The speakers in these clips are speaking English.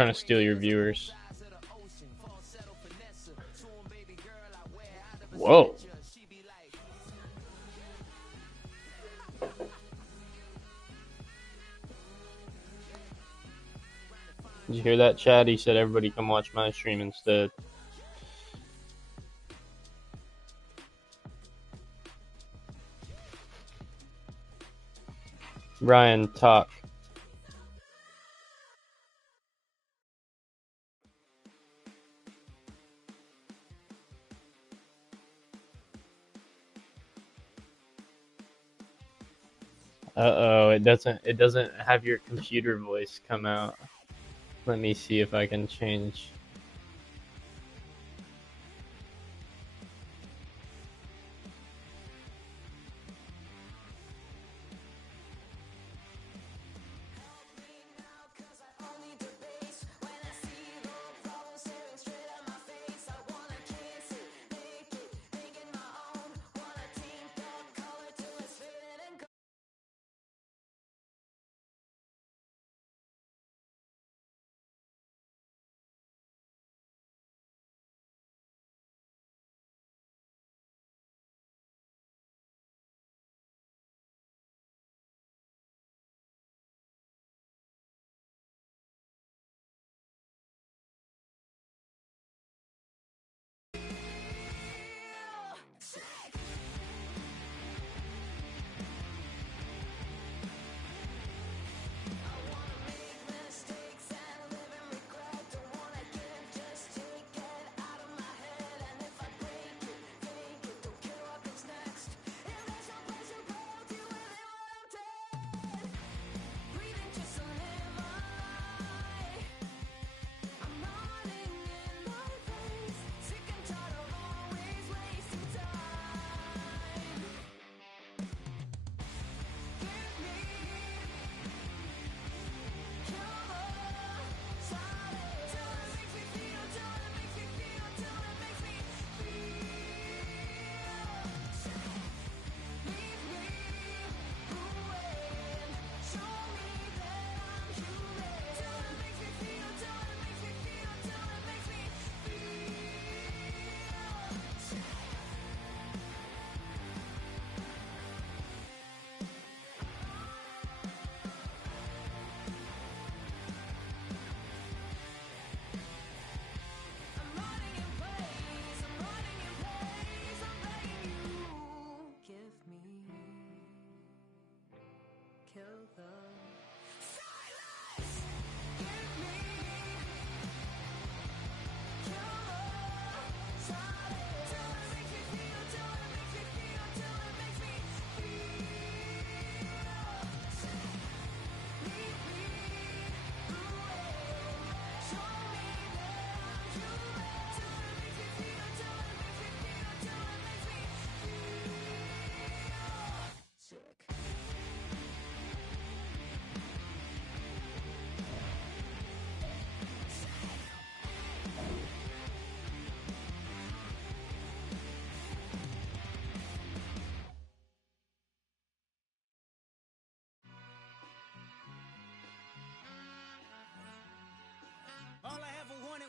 trying to steal your viewers. Whoa. Did you hear that, Chad? He said everybody come watch my stream instead. Brian, talk. Uh-oh, it doesn't have your computer voice come out. Let me see if I can change.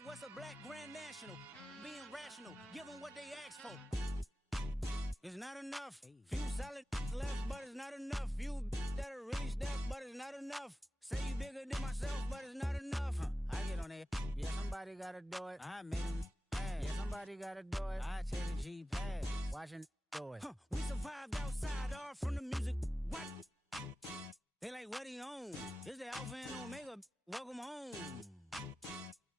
What's a black grand national? Being rational, give them what they ask for. It's not enough. Few solid left, but it's not enough. Few that'll really step, but it's not enough. Say you bigger than myself, but it's not enough. I get on it. Yeah, somebody gotta do it. I made him mad. Yeah, somebody gotta do it. I take the G-pad. Watching do it. We survived outside, all from the music. What? They like, what he on? This the Alpha and Omega. Welcome home.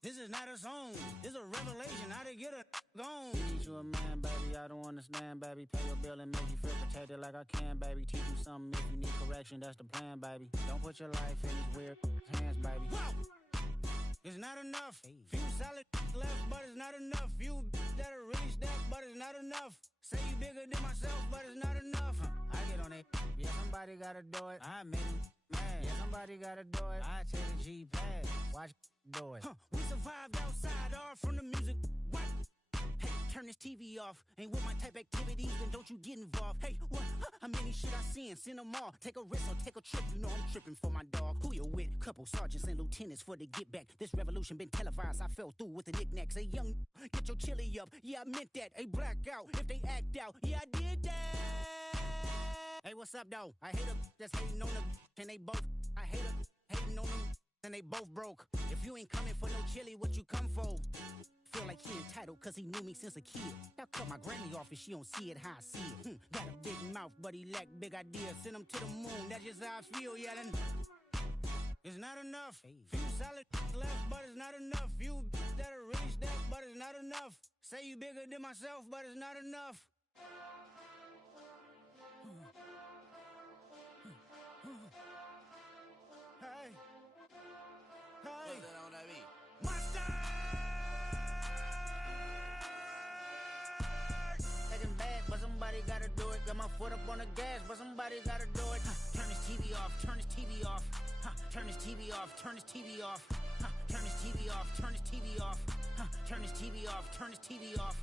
This is not a song. This a revelation. How to get a gone. Teach you a man, baby. I don't understand, baby. Pay your bill and make you feel protected like I can, baby. Teach you something if you need correction. That's the plan, baby. Don't put your life in these weird hands, baby. Wow. It's not enough. Few solid left, but it's not enough. Few that'll really step, but it's not enough. Say you bigger than myself, but it's not enough. I get on it. Yeah, somebody gotta do it. I made him mad. Yeah, somebody gotta do it. I take the G-pad. Watch do it. We survived outside, all from the music. What? Hey, turn this TV off. Ain't with my type activities, then don't you get involved. Hey, what? How many shit I seen? Send them all. Take a risk or take a trip. You know I'm tripping for my dog. Who you with? Come Couple sergeants and lieutenants for the get back. This revolution been televised. I fell through with the knickknacks. A young, get your chili up. Yeah, I meant that. A blackout if they act out. Yeah, I did that. Hey, what's up, though? I hate them that's hating on them, and they both. I hate them hating on them, and they both broke. If you ain't coming for no chili, what you come for? Feel like he entitled cause he knew me since a kid. I cut my granny off and she don't see it how I see it. Got a big mouth, but he lack big ideas. Send him to the moon, that's just how I feel, yelling. It's not enough. Few solid left, but it's not enough. Few that'll reach that, but it's not enough. Say you bigger than myself, but it's not enough. Hey. Hey. Monster! Taking bad, but somebody gotta do it. Got my foot up on the gas, but somebody gotta do it. Turn this TV off, turn this TV off. Turn this TV off, turn this TV off. Turn this TV off, turn this TV off. Turn this TV off, turn this TV off.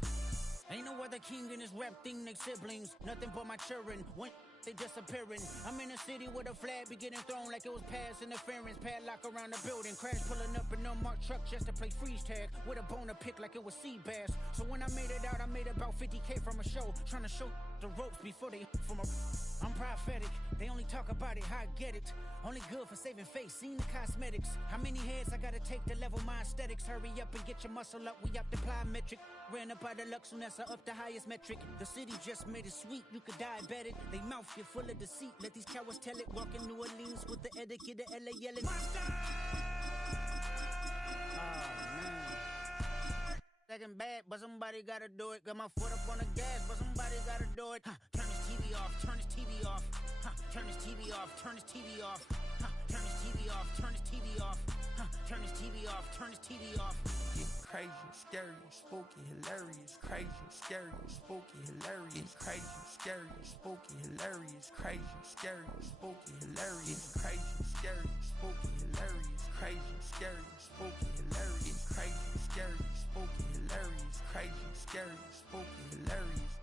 Ain't no other king in this rap thing, they siblings. Nothing but my children. When they disappearing. I'm in a city with a flag be getting thrown like it was past interference. Padlock around the building. Crash pulling up an unmarked truck just to play freeze tag. With a boner pick like it was sea bass. So when I made it out, I made about 50K from a show. Trying to show the ropes before they from a... I'm prophetic. They only talk about it, how I get it. Only good for saving face, seen the cosmetics. How many heads I gotta take to level my aesthetics? Hurry up and get your muscle up, we up the plyometric. Ran up out of luck, soon as I up the highest metric. The city just made it sweet, you could diabetic. They mouth get full of deceit, let these cowards tell it. Walk in New Orleans with the etiquette of LA yelling. Monster! Oh, man. Second bad, but somebody gotta do it. Got my foot up on the gas, but somebody gotta do it. Turn this TV off, turn this TV off. Turn this TV off, turn this TV off. Turn this TV off, turn this TV off. Turn this TV off, turn this TV off. Crazy, scary, spooky, hilarious. Crazy, scary, spooky, hilarious. Crazy, scary, spooky, hilarious. Crazy, scary, spooky, hilarious. Crazy, scary, spooky, hilarious. Crazy, scary, spooky, hilarious. Crazy, scary, spooky, hilarious. Crazy, scary, spooky, hilarious.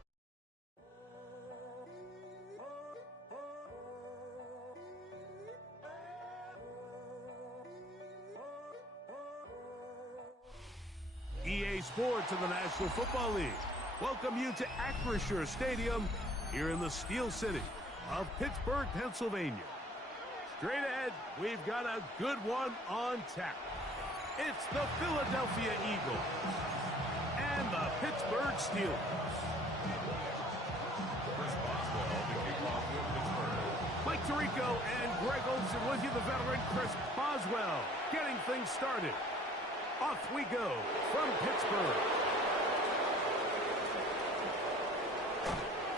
EA Sports of the National Football League welcome you to Acrisure Stadium here in the Steel City of Pittsburgh, Pennsylvania. Straight ahead, we've got a good one on tap. It's the Philadelphia Eagles and the Pittsburgh Steelers. Mike Tirico and Greg Olson with you, the veteran Chris Boswell, getting things started. Off we go from Pittsburgh.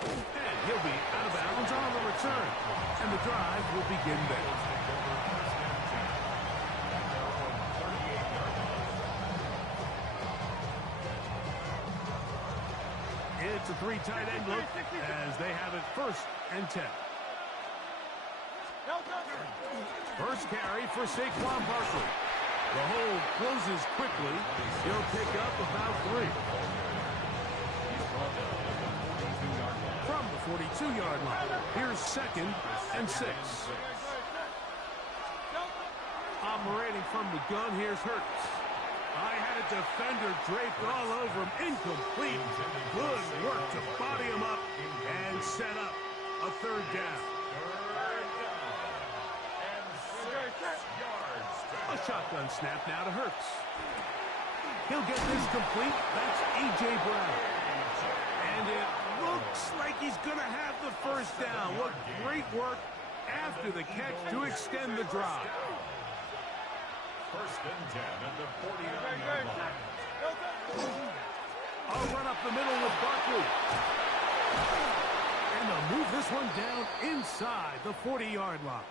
And he'll be out of bounds on the return. And the drive will begin there. It's a three tight end look as they have it 1st and 10. First carry for Saquon Barkley. The hole closes quickly. He'll pick up about 3. From the 42-yard line, here's 2nd and 6. Operating from the gun, here's Hurts. I had a defender draped all over him. Incomplete. Good work to body him up and set up a 3rd down. A shotgun snap now to Hurts. He'll get this complete. That's A.J. Brown. And it looks like he's going to have the 1st down. What great work after the catch to extend the drive. 1st and 10 at the 49-yard line. I'll run up the middle with Barkley. And they'll move this one down inside the 40-yard line.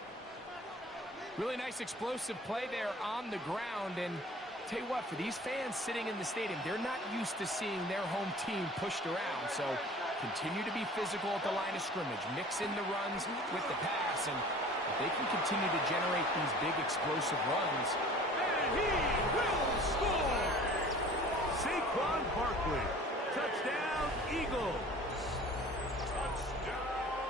Really nice explosive play there on the ground. And tell you what, for these fans sitting in the stadium, they're not used to seeing their home team pushed around. So continue to be physical at the line of scrimmage. Mix in the runs with the pass. And if they can continue to generate these big explosive runs. And he will score! Saquon Barkley. Touchdown, Eagles. Touchdown,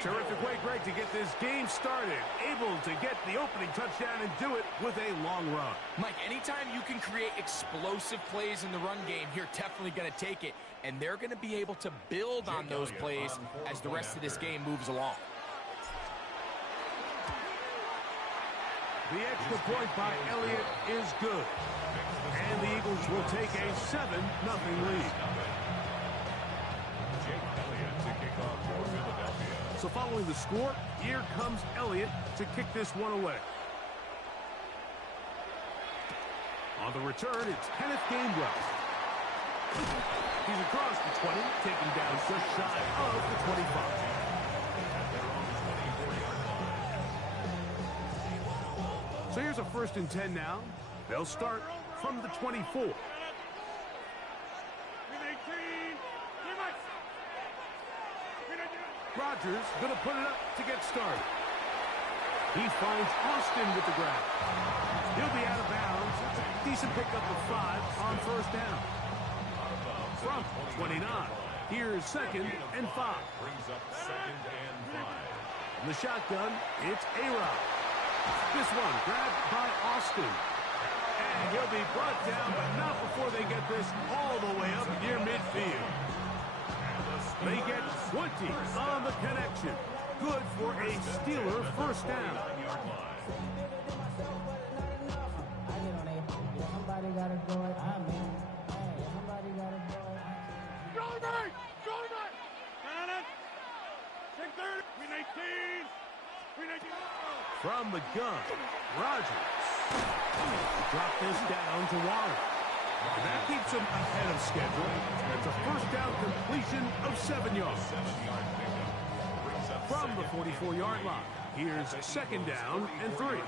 Terrific way, Greg, to get this game started. Able to get the opening touchdown and do it with a long run. Mike, anytime you can create explosive plays in the run game, you're definitely going to take it. And they're going to be able to build on those plays as the rest of this game moves along. The extra point by Elliott is good. And the Eagles will take a 7-0 lead. So following the score, here comes Elliott to kick this one away. On the return, it's Kenneth Gainwell. He's across the 20, taken down just shy of the 25. So here's a 1st and 10 now. They'll start from the 24. Rodgers going to put it up to get started. He finds Austin with the grab. He'll be out of bounds. It's a decent pickup of 5 on 1st down. From 29, here's 2nd and 5. In the shotgun, it's A-Rod. This one grabbed by Austin. And he'll be brought down, but not before they get this all the way up near midfield. They get 20 on the connection. Good for a Steeler 1st down. Somebody gotta do it. I mean, hey, somebody gotta do it. Charlie Murray! Charlie Murray! Cannon! 630! Green 18! Green 18! From the gun, Rodgers. Drop this down to Warren. And that keeps him ahead of schedule. It's a 1st down completion of 7 yards. From the 44-yard line, here's 2nd down and 3.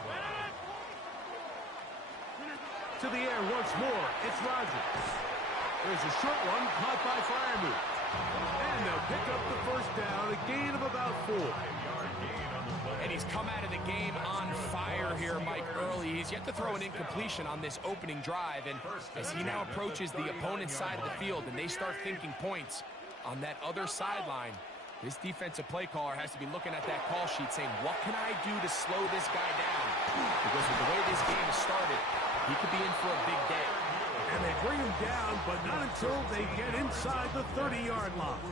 To the air once more, it's Rodgers. There's a short one caught by Freiermuth. And they'll pick up the 1st down, a gain of about 4. And he's come out of the game on fire here, Mike, early. He's yet to throw an incompletion on this opening drive. And as he now approaches the opponent's side of the field and they start thinking points on that other sideline, this defensive play caller has to be looking at that call sheet saying, what can I do to slow this guy down? Because with the way this game has started, he could be in for a big day. And they bring him down, but not until they get inside the 30-yard line.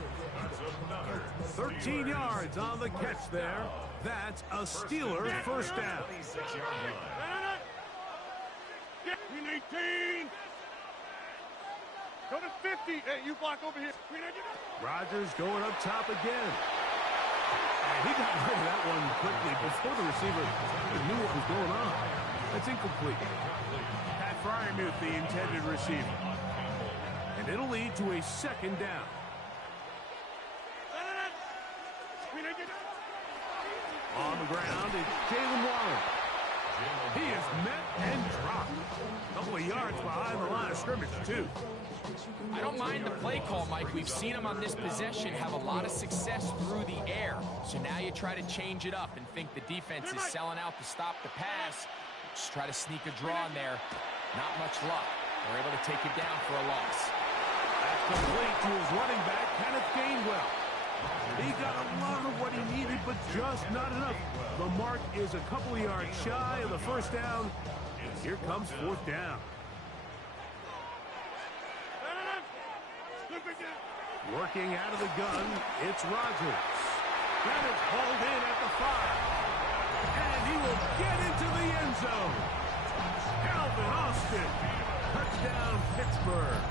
13 yards on the catch there. That's a Steeler 1st down. Green 18! Go to 50! Hey, you block over here. Green 18! Rodgers going up top again. And he got rid of that one quickly before the receiver even knew what was going on. That's incomplete. Pat Freiermuth, the intended receiver. And it'll lead to a 2nd down. On the ground, it's Jalen Warren. He is met and dropped. A couple of yards behind the line of scrimmage, too. I don't mind the play call, Mike. We've seen him on this possession have a lot of success through the air. So now you try to change it up and think the defense is selling out to stop the pass. Just try to sneak a draw in there. Not much luck. They're able to take it down for a loss. That's complete to his running back, Kenneth Gainwell. He got a lot of what he needed, but just not enough. The mark is a couple of yards shy of the 1st down. Here comes 4th down. Working out of the gun, it's Rodgers. That is hauled in at the 5. And he will get into the end zone. Calvin Austin. Touchdown, Pittsburgh.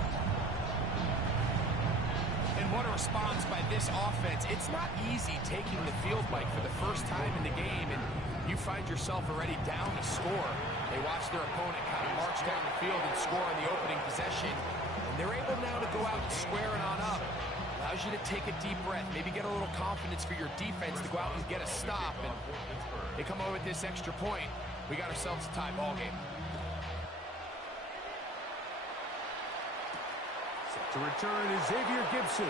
And what a response by this offense. It's not easy taking the field, Mike, for the first time in the game, and you find yourself already down to score. They watch their opponent kind of march down the field and score on the opening possession, and they're able now to go out and square it on up. Allows you to take a deep breath, maybe get a little confidence for your defense to go out and get a stop, and they come over with this extra point. We got ourselves a tie ball game. To return is Xavier Gibson.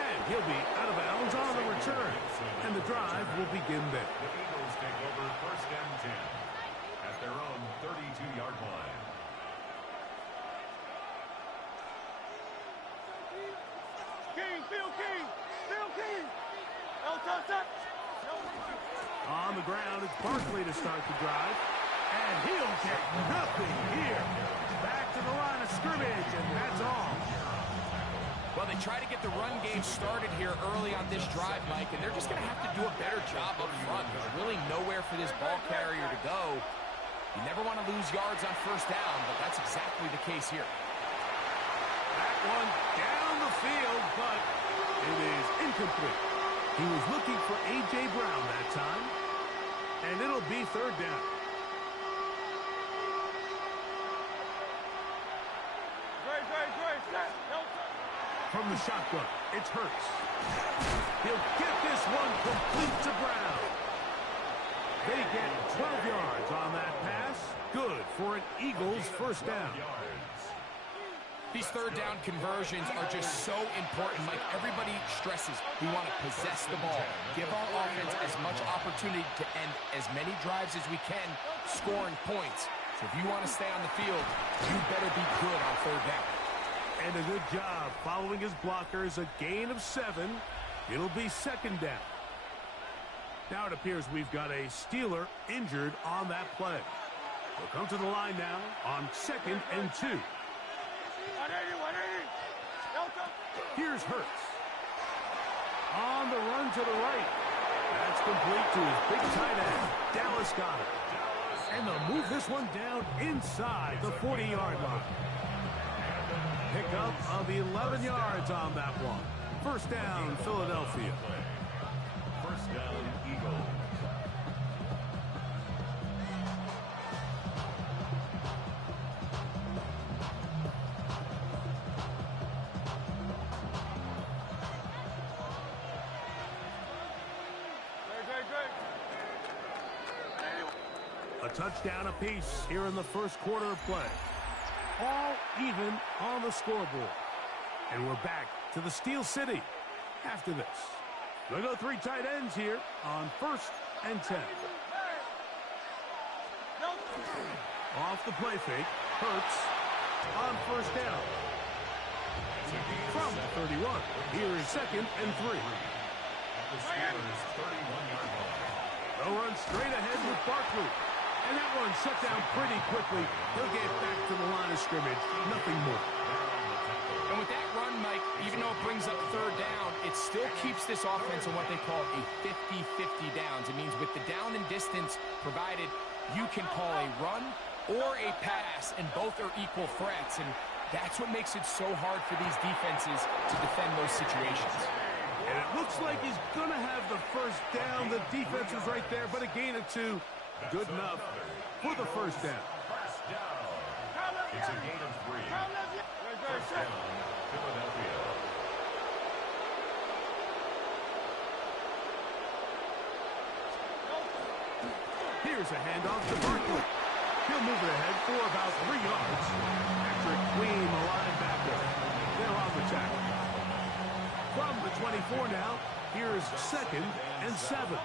And he'll be out of bounds on the return. And the drive will begin there. The Eagles take over 1st and 10 at their own 32-yard line. King, Phil King! Phil ground. It's Barkley to start the drive. And he'll get nothing here. Back to the line of scrimmage, and that's all. Well, they try to get the run game started here early on this drive, Mike, and they're just going to have to do a better job up front. There's really nowhere for this ball carrier to go. You never want to lose yards on first down, but that's exactly the case here. That one down the field, but it is incomplete. He was looking for A.J. Brown that time, and it'll be third down. From the shotgun, it's Hurts. He'll get this one complete to Brown. They get 12 yards on that pass. Good for an Eagles first down. These third down conversions are just so important. Like everybody stresses, we want to possess the ball. Give our offense as much opportunity to end as many drives as we can, scoring points. So if you want to stay on the field, you better be good on third down. And a good job following his blockers. A gain of 7. It'll be second down. Now it appears we've got a Steeler injured on that play. We'll come to the line now on 2nd and 2. Here's Hurts. On the run to the right. That's complete to his big tight end, Dallas Goedert. And they'll move this one down inside the 40-yard line. Pickup of 11 yards on that one. First down, Philadelphia. First down, Eagles. A touchdown apiece here in the first quarter of play. All even on the scoreboard. And we're back to the Steel City after this. We'll go 3 tight ends here on 1st and 10. Off the play fake. Hurts on first down. From the 31. Here is 2nd and 3. They'll run straight ahead with Barkley. And that one shut down pretty quickly. He'll get back to the line of scrimmage. Nothing more. And with that run, Mike, even though it brings up third down, it still keeps this offense in what they call a 50-50 downs. It means with the down and distance provided, you can call a run or a pass, and both are equal threats. And that's what makes it so hard for these defenses to defend those situations. And it looks like he's going to have the first down. The defense is right there, but a gain of 2. Good enough for the first down. It's a gain of 3. First down, Philadelphia. Here's a handoff to Barkley. He'll move it ahead for about 3 yards. Patrick Queen, the linebacker. They're on the tackle. From the 24 now, here's 2nd and 7.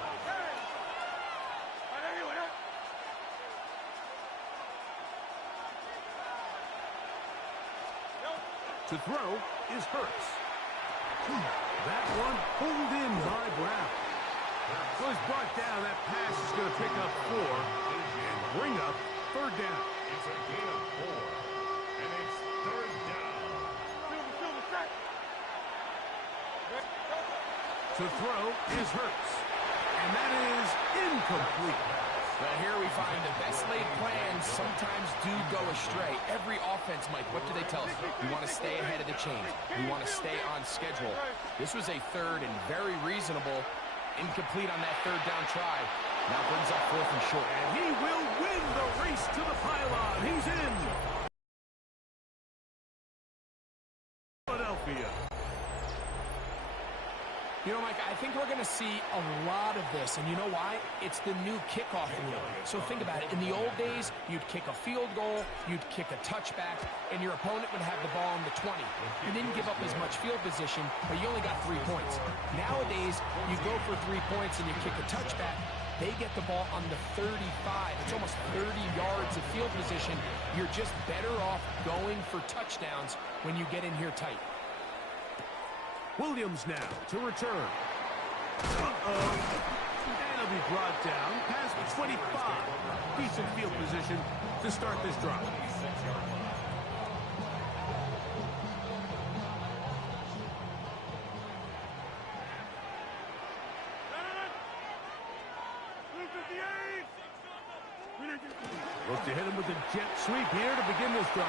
To throw is Hurts. That one pulled in by Brown. So he's brought down. That pass is going to pick up 4 and bring up third down. It's a gain of 4. And it's third down. To throw is Hurts. And that is incomplete. Well, here we find the best laid plans sometimes do go astray. Every offense, Mike, what do they tell us? We want to stay ahead of the chains. We want to stay on schedule. This was a third and very reasonable. Incomplete on that third down try. Now brings up 4th and short. And he will win the race to the pylon. He's in. Philadelphia. You know, Mike, I think we're going to see a lot of this, and you know why? It's the new kickoff rule. So think about it. In the old days, you'd kick a field goal, you'd kick a touchback, and your opponent would have the ball on the 20. You didn't give up as much field position, but you only got 3 points. Nowadays, you go for 3 points and you kick a touchback, they get the ball on the 35. It's almost 30 yards of field position. You're just better off going for touchdowns when you get in here tight. Williams now to return. And a They'll be brought down past the 25. Decent field position to start this drive. Look to hit him with a jet sweep here to begin this drive.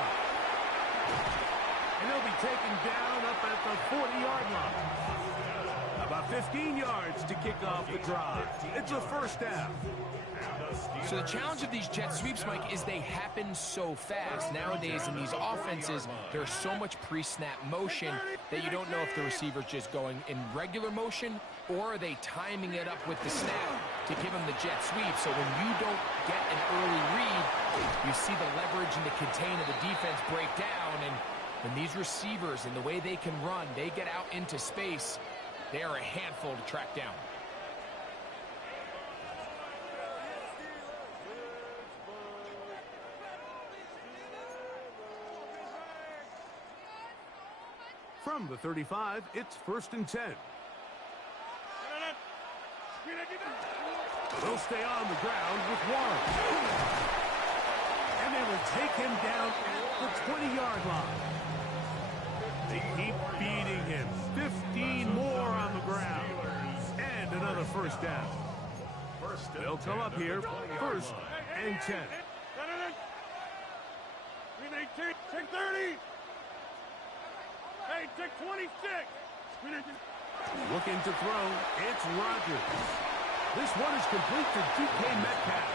And he'll be taken down up at the 40-yard line. About 15 yards to kick off the drive. It's a first down. So the challenge of these jet sweeps, Mike, is they happen so fast. Nowadays in these offenses, there's so much pre-snap motion that you don't know if the receiver's just going in regular motion or are they timing it up with the snap to give him the jet sweep. So when you don't get an early read, you see the leverage and the contain of the defense break down. And when these receivers and the way they can run, they get out into space, they are a handful to track down. From the 35, it's 1st and 10. They'll stay on the ground with Warren. And they will take him down at the 20-yard line. They keep beating him. 15 more on the ground. And another first down. They'll come up here, 1st and 10. Take 30. Hey, take 26. Looking to throw, it's Rodgers. This one is complete to DK Metcalf.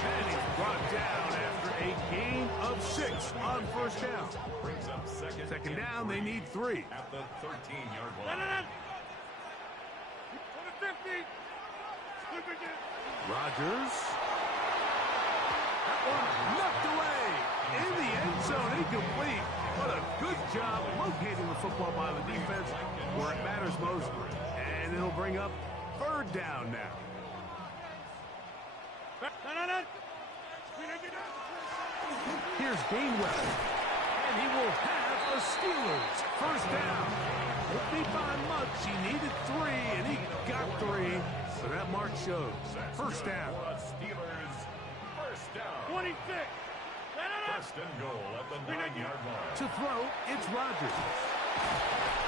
And he's brought down after a gain of 6 on 1st down. Second down, they need 3. At the 13-yard line. 50. Rodgers. That one knocked away. In the end zone, incomplete. What a good job locating the football by the defense where it matters most. And it'll bring up 3rd down now. Here's Gainwell. And he will have a Steelers 1st down. Won't be by much. He needed 3, and he got 3. So that mark shows 1st down. Steelers 1st down. 26. 1st and goal at the 9-yard line. To throw, it's Rodgers.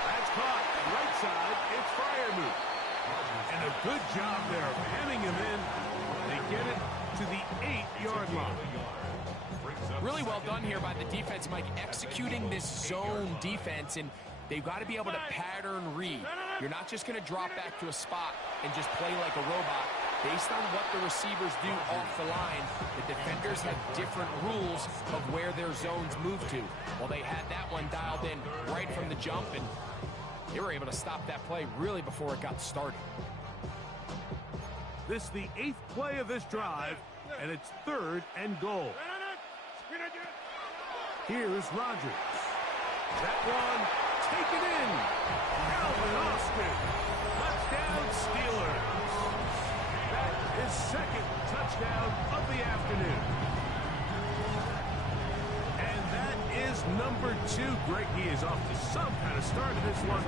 That's caught. Right side, it's Freiermuth. And a good job there of hemming him in. They get it to the 8-yard line. Really well done here by the defense, Mike, executing this zone defense, and they've got to be able to pattern read. You're not just going to drop back to a spot and just play like a robot. Based on what the receivers do off the line, the defenders have different rules of where their zones move to. Well, they had that one dialed in right from the jump, and they were able to stop that play really before it got started. This is the 8th play of this drive, and it's 3rd and goal. Here's Rodgers. That one taken in. Calvin Austin. Touchdown Steelers. That is 2nd touchdown of the afternoon. And that is number 2. Greg, he is off to some kind of start in this one.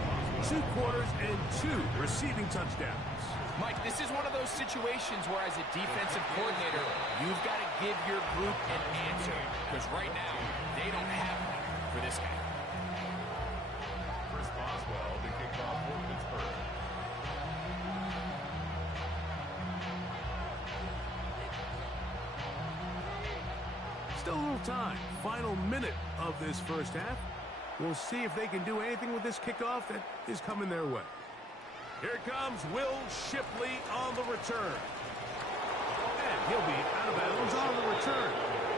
2 quarters and 2 receiving touchdowns. Mike, this is one of those situations where as a defensive coordinator, you've got to give your group an answer. Because right now, they don't have one for this guy. Chris Boswell to kick off for Pittsburgh. Still a little time. Final minute of this first half. We'll see if they can do anything with this kickoff that is coming their way. Here comes Will Shipley on the return. And he'll be out of bounds on the return.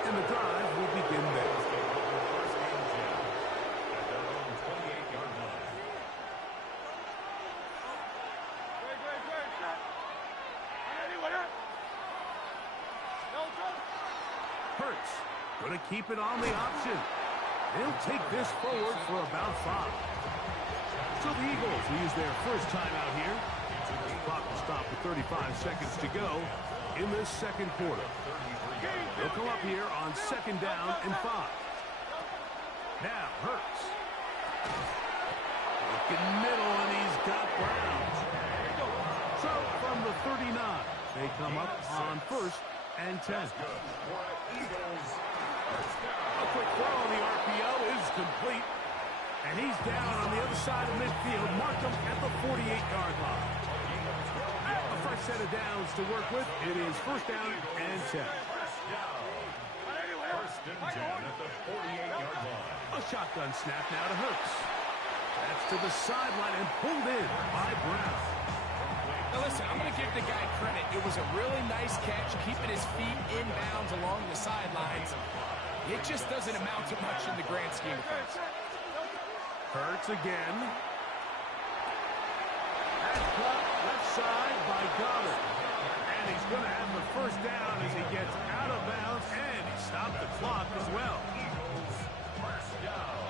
And the drive will begin there. First and 10 at their own 28-yard line. Hurts going to keep it on the option. They'll take this forward for about 5. So the Eagles will use their first time out here. The clock will stop with 35 seconds to go in this 2nd quarter. They'll come up here on 2nd down and 5. Now Hurts. Looking middle, and he's got Browns. So from the 39, they come up on 1st and 10. A quick throw on the RPO is complete. And he's down on the other side of midfield. Mark him at the 48-yard line. A fresh set of downs to work with. It is 1st down and 10. First and 10 at the 48-yard line. A shotgun snap now to Hurts. That's to the sideline and pulled in by Brown. Now listen, I'm going to give the guy credit. It was a really nice catch, keeping his feet in bounds along the sidelines. It just doesn't amount to much in the grand scheme of things. Hurts again. That's caught left side by Goddard. And he's going to have the 1st down as he gets out of bounds, and he stopped the clock as well. Eagles first down.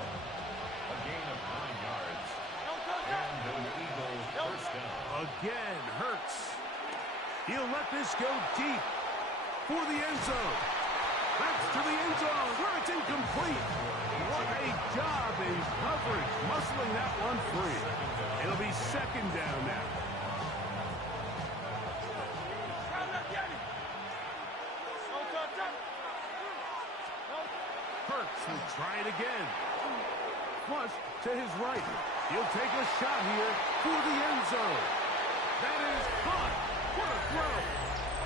A gain of 9 yards. And the Eagles first down. Again, Hurts. He'll let this go deep for the end zone. That's to the end zone where it's incomplete. What a job in coverage, muscling that one free. It'll be 2nd down now. Hurts will try it again. Flush to his right. He'll take a shot here for the end zone. That is caught. What a throw.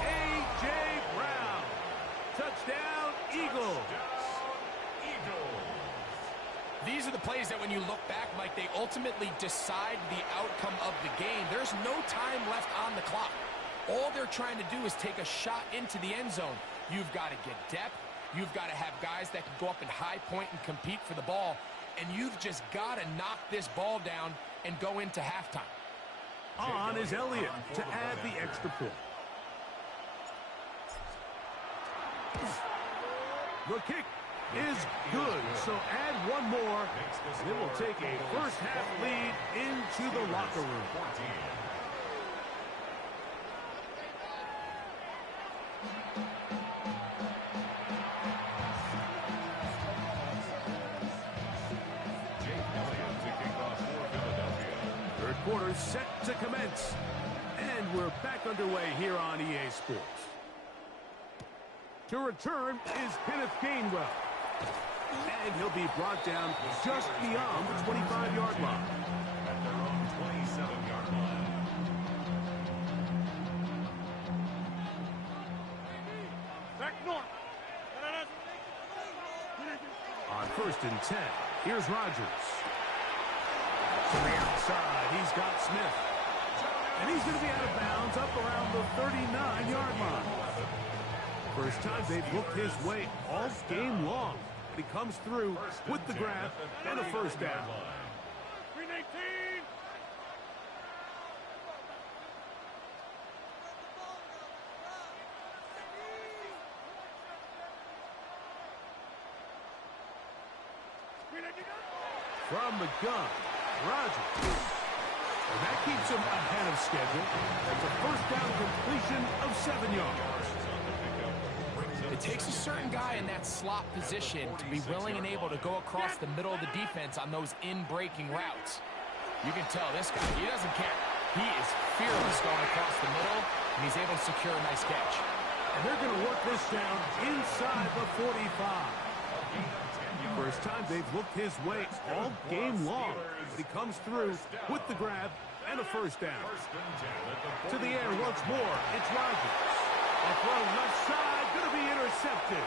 A.J. Brown. Touchdown, Eagles. These are the plays that when you look back, Mike, they ultimately decide the outcome of the game. There's no time left on the clock. All they're trying to do is take a shot into the end zone. You've got to get depth. You've got to have guys that can go up and high point and compete for the ball. And you've just got to knock this ball down and go into halftime. On is Elliott to add the extra point. The kick is good, so add one more. They will take a 1st half lead into the locker room. Third quarter set to commence. And we're back underway here on EA Sports. To return is Kenneth Gainwell. And he'll be brought down just beyond the 25-yard line. At their own 27-yard line. Back north. On 1st and 10, here's Rodgers. To the outside, he's got Smith. And he's going to be out of bounds up around the 39-yard line. First time they've looked his way all game long. But he comes through with the grab and a 1st down. 319. From the gun, Rodgers. And that keeps him ahead of schedule. That's a 1st down completion of 7 yards. It takes a certain guy in that slot position to be willing and able to go across the middle of the defense on those in-breaking routes. You can tell this guy, he doesn't care. He is fearless going across the middle, and he's able to secure a nice catch. And they're going to work this down inside the 45. First time they've looked his way all game long. But he comes through with the grab and a 1st down. To the air once more, it's Rodgers. A throw left side, going to be intercepted.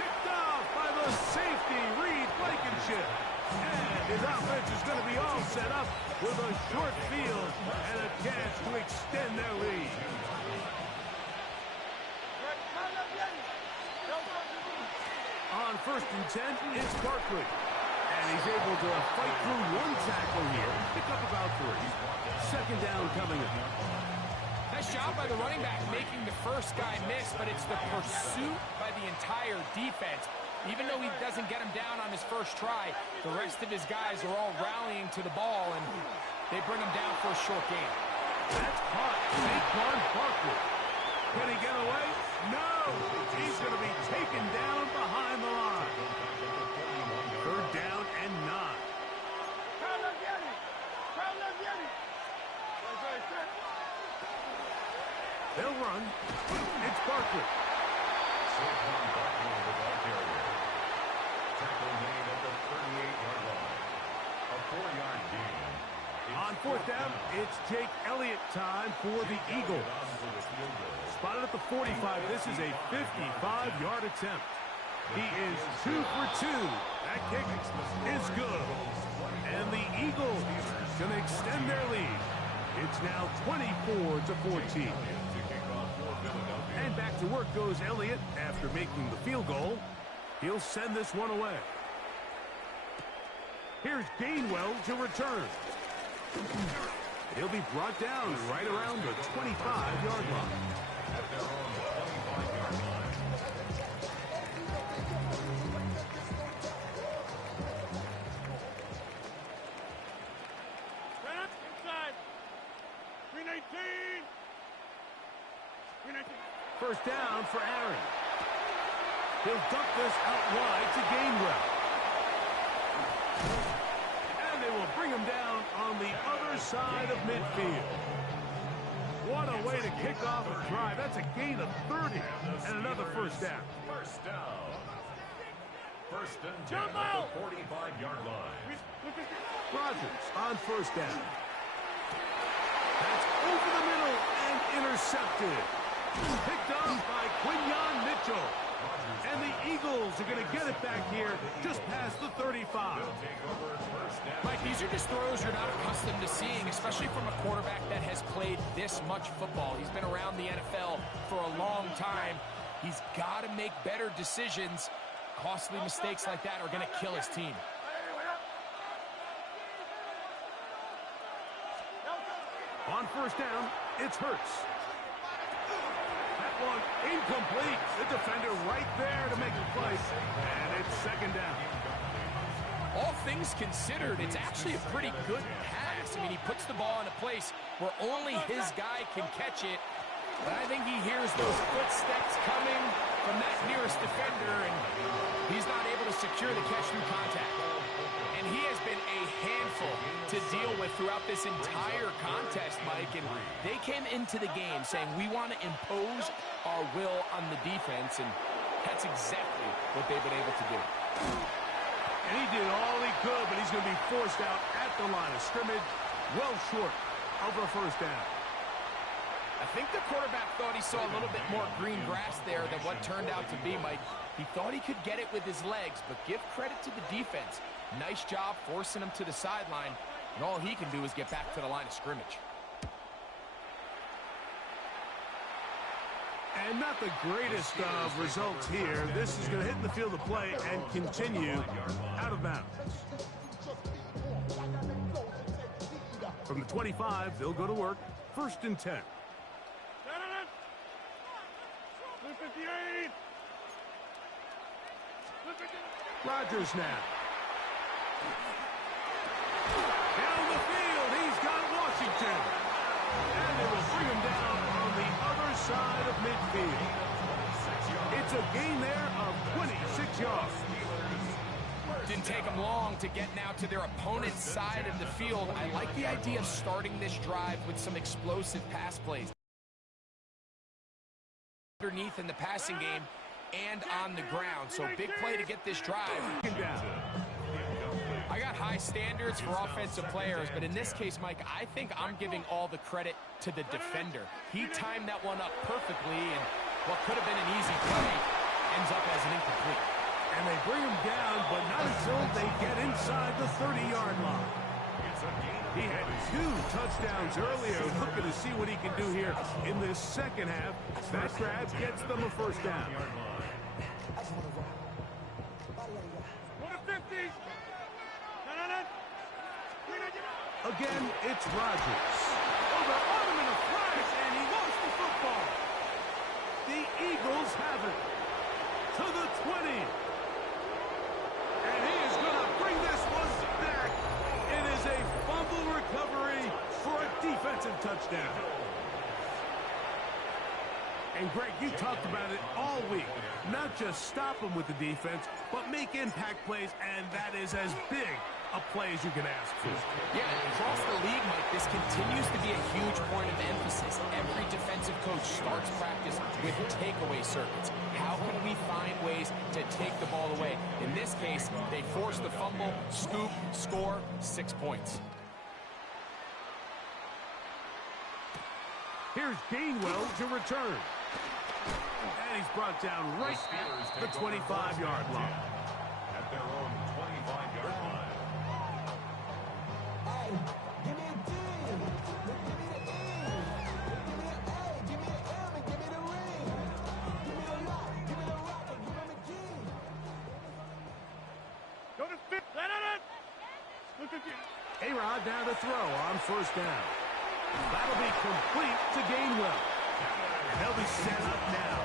Picked off by the safety, Reed Blankenship. And his offense is going to be all set up with a short field and a chance to extend their lead. On 1st and 10, it's Barkley. And he's able to fight through one tackle here, pick up about 3. 2nd down coming up. Nice job by the running back making the first guy miss, but it's the pursuit by the entire defense. Even though he doesn't get him down on his first try, the rest of his guys are all rallying to the ball, and they bring him down for a short gain. That's caught. Saquon Barkley. Can he get away? No! He's going to be taken down behind the line. 3rd down and 9. Tackle made at the 38-yard line. A 4-yard gain. On fourth down, it's Jake Elliott time for the Eagles. Spotted at the 45. This is a 55-yard attempt. He is 2 for 2. That kick is good. And the Eagles going to extend their lead. It's now 24-14. And back to work goes Elliott after making the field goal. He'll send this one away. Here's Gainwell to return. He'll be brought down right around the 25-yard line. Inside. 319. 319. First down for Aaron. He'll dump this out wide to Gainwell. And they will bring him down on the other side of midfield. What a way to kick off a drive. That's a gain of 30 and another first down. First down. First and 10 at the 45-yard line. Rodgers on first down. That's over the middle and intercepted. Picked up by Quinyon Mitchell. And the Eagles are going to get it back here just past the 35. Mike, these are just throws you're not accustomed to seeing, especially from a quarterback that has played this much football. He's been around the NFL for a long time. He's got to make better decisions. Costly mistakes like that are going to kill his team. On first down, it's Hurts. That one incomplete. The defender right there to make the play. And it's second down. All things considered, it's actually a pretty good pass. I mean, he puts the ball in a place where only his guy can catch it. But I think he hears those footsteps coming from that nearest defender, and he's not able to secure the catch through contact. And he has been a handful to deal with throughout this entire contest, Mike. And they came into the game saying, we want to impose our will on the defense, and that's exactly what they've been able to do. And he did all he could, but he's going to be forced out at the line of scrimmage, well short of a first down. I think the quarterback thought he saw a little bit more green grass there than what turned out to be, Mike. He thought he could get it with his legs, but give credit to the defense. Nice job forcing him to the sideline, and all he can do is get back to the line of scrimmage. And not the greatest of results here. This is going to hit in the field of play and continue out of bounds. From the 25, they'll go to work. First and 10. 258. Rodgers now. Down the field, he's got Washington. And they will bring him down on the other side of midfield. It's a gain there of 26 yards. Didn't take them long to get now to their opponent's side of the field. I like the idea of starting this drive with some explosive pass plays underneath in the passing game and on the ground. So big play to get this drive. I got high standards for offensive players, but in this case, Mike, I think I'm giving all the credit to the defender. He timed that one up perfectly, and what could have been an easy play ends up as an incomplete. And they bring him down, but not until they get inside the 30-yard line. He had 2 touchdowns earlier, looking to see what he can do here in this second half. That grab gets them a first down. 150. Again, it's Rodgers. Over on him in a flash, and he lost the football. The Eagles have it to the 20. And he is going to bring this one back. It is a fumble recovery for a defensive touchdown. And Greg, you talked about it all week. Not just stop them with the defense, but make impact plays, and that is as big a play as you can ask for. Yeah, across the league, Mike, this continues to be a huge point of emphasis. Every defensive coach starts practice with takeaway circuits. How can we find ways to take the ball away? In this case, they force the fumble, scoop, score, 6 points. Here's Gainwell to return. And he's brought down right at the 25-yard line. At their own 25-yard line. Go to 50. Look at you. A-Rod down to throw on first down. That'll be complete to Gainwell. And they'll be set up now.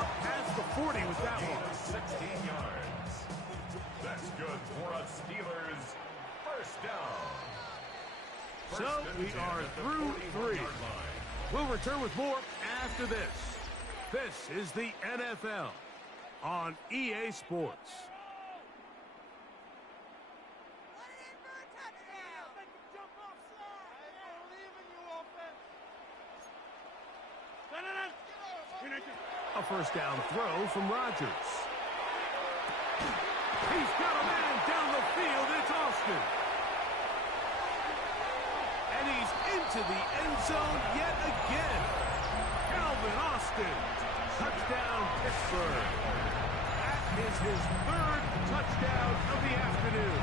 Up past the 40 with that one. 16 yards. That's good for a Steelers first down. So we are through 3. We'll return with more after this. This is the NFL on EA Sports. A first down throw from Rodgers. He's got a man down the field. It's Austin. And he's into the end zone yet again. Calvin Austin. Touchdown, Pittsburgh. That is his 3rd touchdown of the afternoon.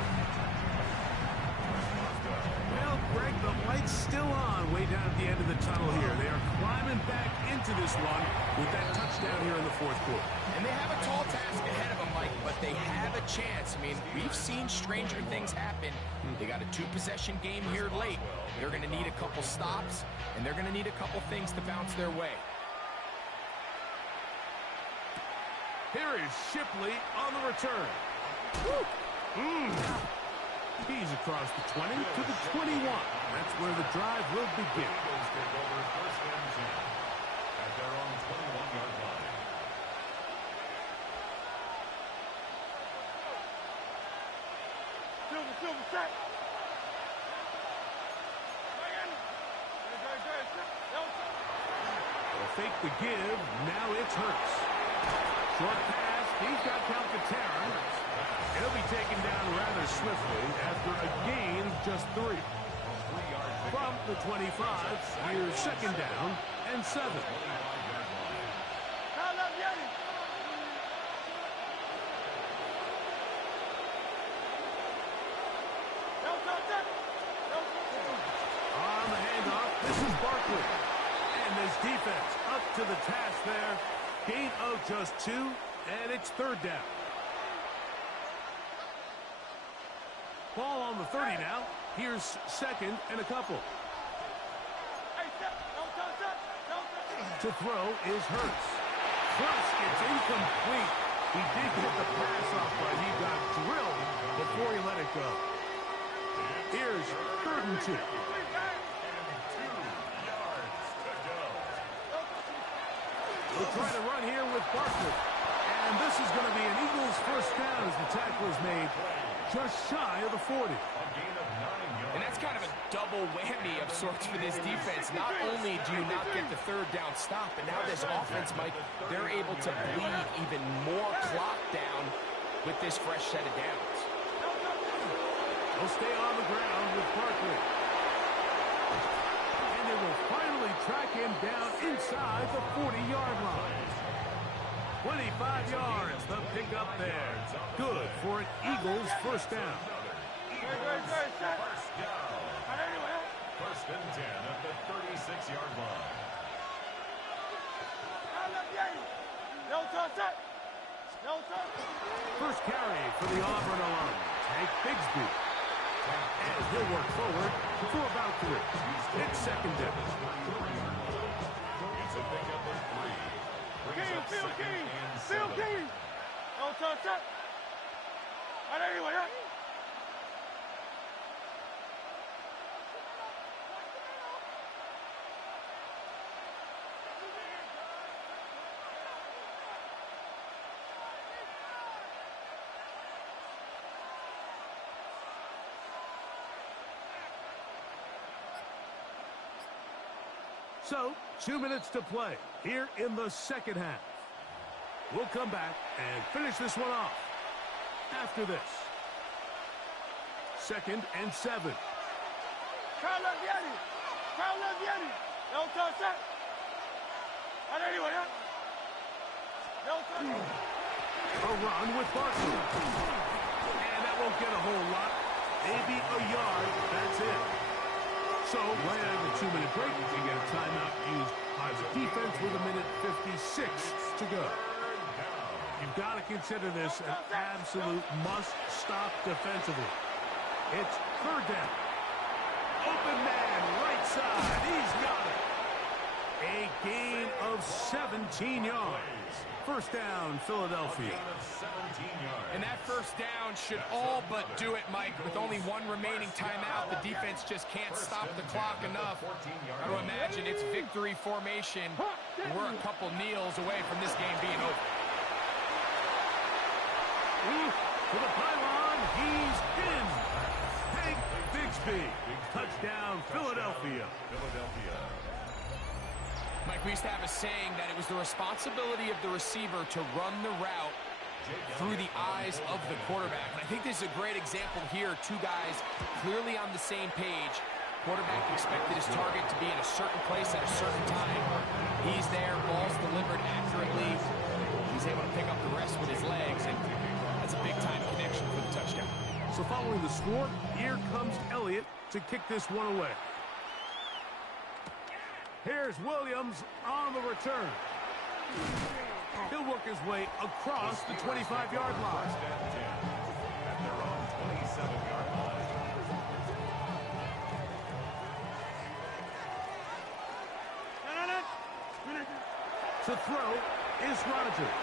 Well, Greg, the light's still on way down at the end of the tunnel here. They are climbing back into this one with that touchdown here in the 4th quarter. And they have a tall task ahead of them, Mike, but they have a chance. I mean, we've seen stranger things happen. They got a 2-possession game here late. They're going to need a couple stops, and they're going to need a couple things to bounce their way. Here is Shipley on the return. He's across the 20 to the 21. That's where the drive will begin. Eagles take over first and 10 at their own 21-yard line. Silver, set. They'll fake the give. Now it's Hurts. Short pass. He's got count to Terran. He'll be taken down rather swiftly after a gain of just 3. From the 25, here's 2nd down and 7. On the handoff, this is Barkley. And this defense up to the task there. Gain of just 2, and it's 3rd down. Ball on the 30 now. Here's 2nd and a couple. To throw is Hurts. Plus, it's incomplete. He did get the pass off, but he got drilled before he let it go. Here's 3rd and 2. We'll try to run here with Barkley. And this is going to be an Eagles first down as the tackle is made just shy of the 40. And that's kind of a double whammy of sorts for this defense. Not only do you not get the 3rd down stop, but now this offense, Mike, they're able to bleed even more clock down with this fresh set of downs. They'll stay on the ground with Barkley. And they will finally track him down inside the 40-yard line. 25 yards, the pickup there. Good for an Eagles first down. First down. First and 10 at the 36-yard line. First carry for the Auburn alum, Tank Bigsby. And he'll work forward for about 3. It's 2nd down. It's a pickup of 3. Brings up 2nd and 7. So, 2 minutes to play here in the second half. We'll come back and finish this one off after this. 2nd and 7. A run with Barkley. And that won't get a whole lot. Maybe a yard. That's it. So, right out of the 2-minute break, you get a timeout used by the defense with 1:56 to go. You've got to consider this an absolute must-stop defensively. It's 3rd down. Open man, right side. He's got it. A gain of 17 yards. 1st down, Philadelphia. And that 1st down should all but do it, Mike. With only 1 remaining timeout, the defense just can't stop the clock enough. I don't imagine it's victory formation. We're a couple kneels away from this game being over. To the pylon, he's in. Hank Bigsby. Touchdown, Philadelphia. Mike, we used to have a saying that it was the responsibility of the receiver to run the route through the eyes of the quarterback. And I think this is a great example here. 2 guys clearly on the same page. Quarterback expected his target to be in a certain place at a certain time. He's there, ball's delivered accurately. He's able to pick up the rest with his legs, and that's a big-time connection for the touchdown. So following the score, here comes Elliott to kick this one away. Here's Williams on the return. He'll work his way across the 25-yard line. At their own 27-yard line. To throw is Rodgers.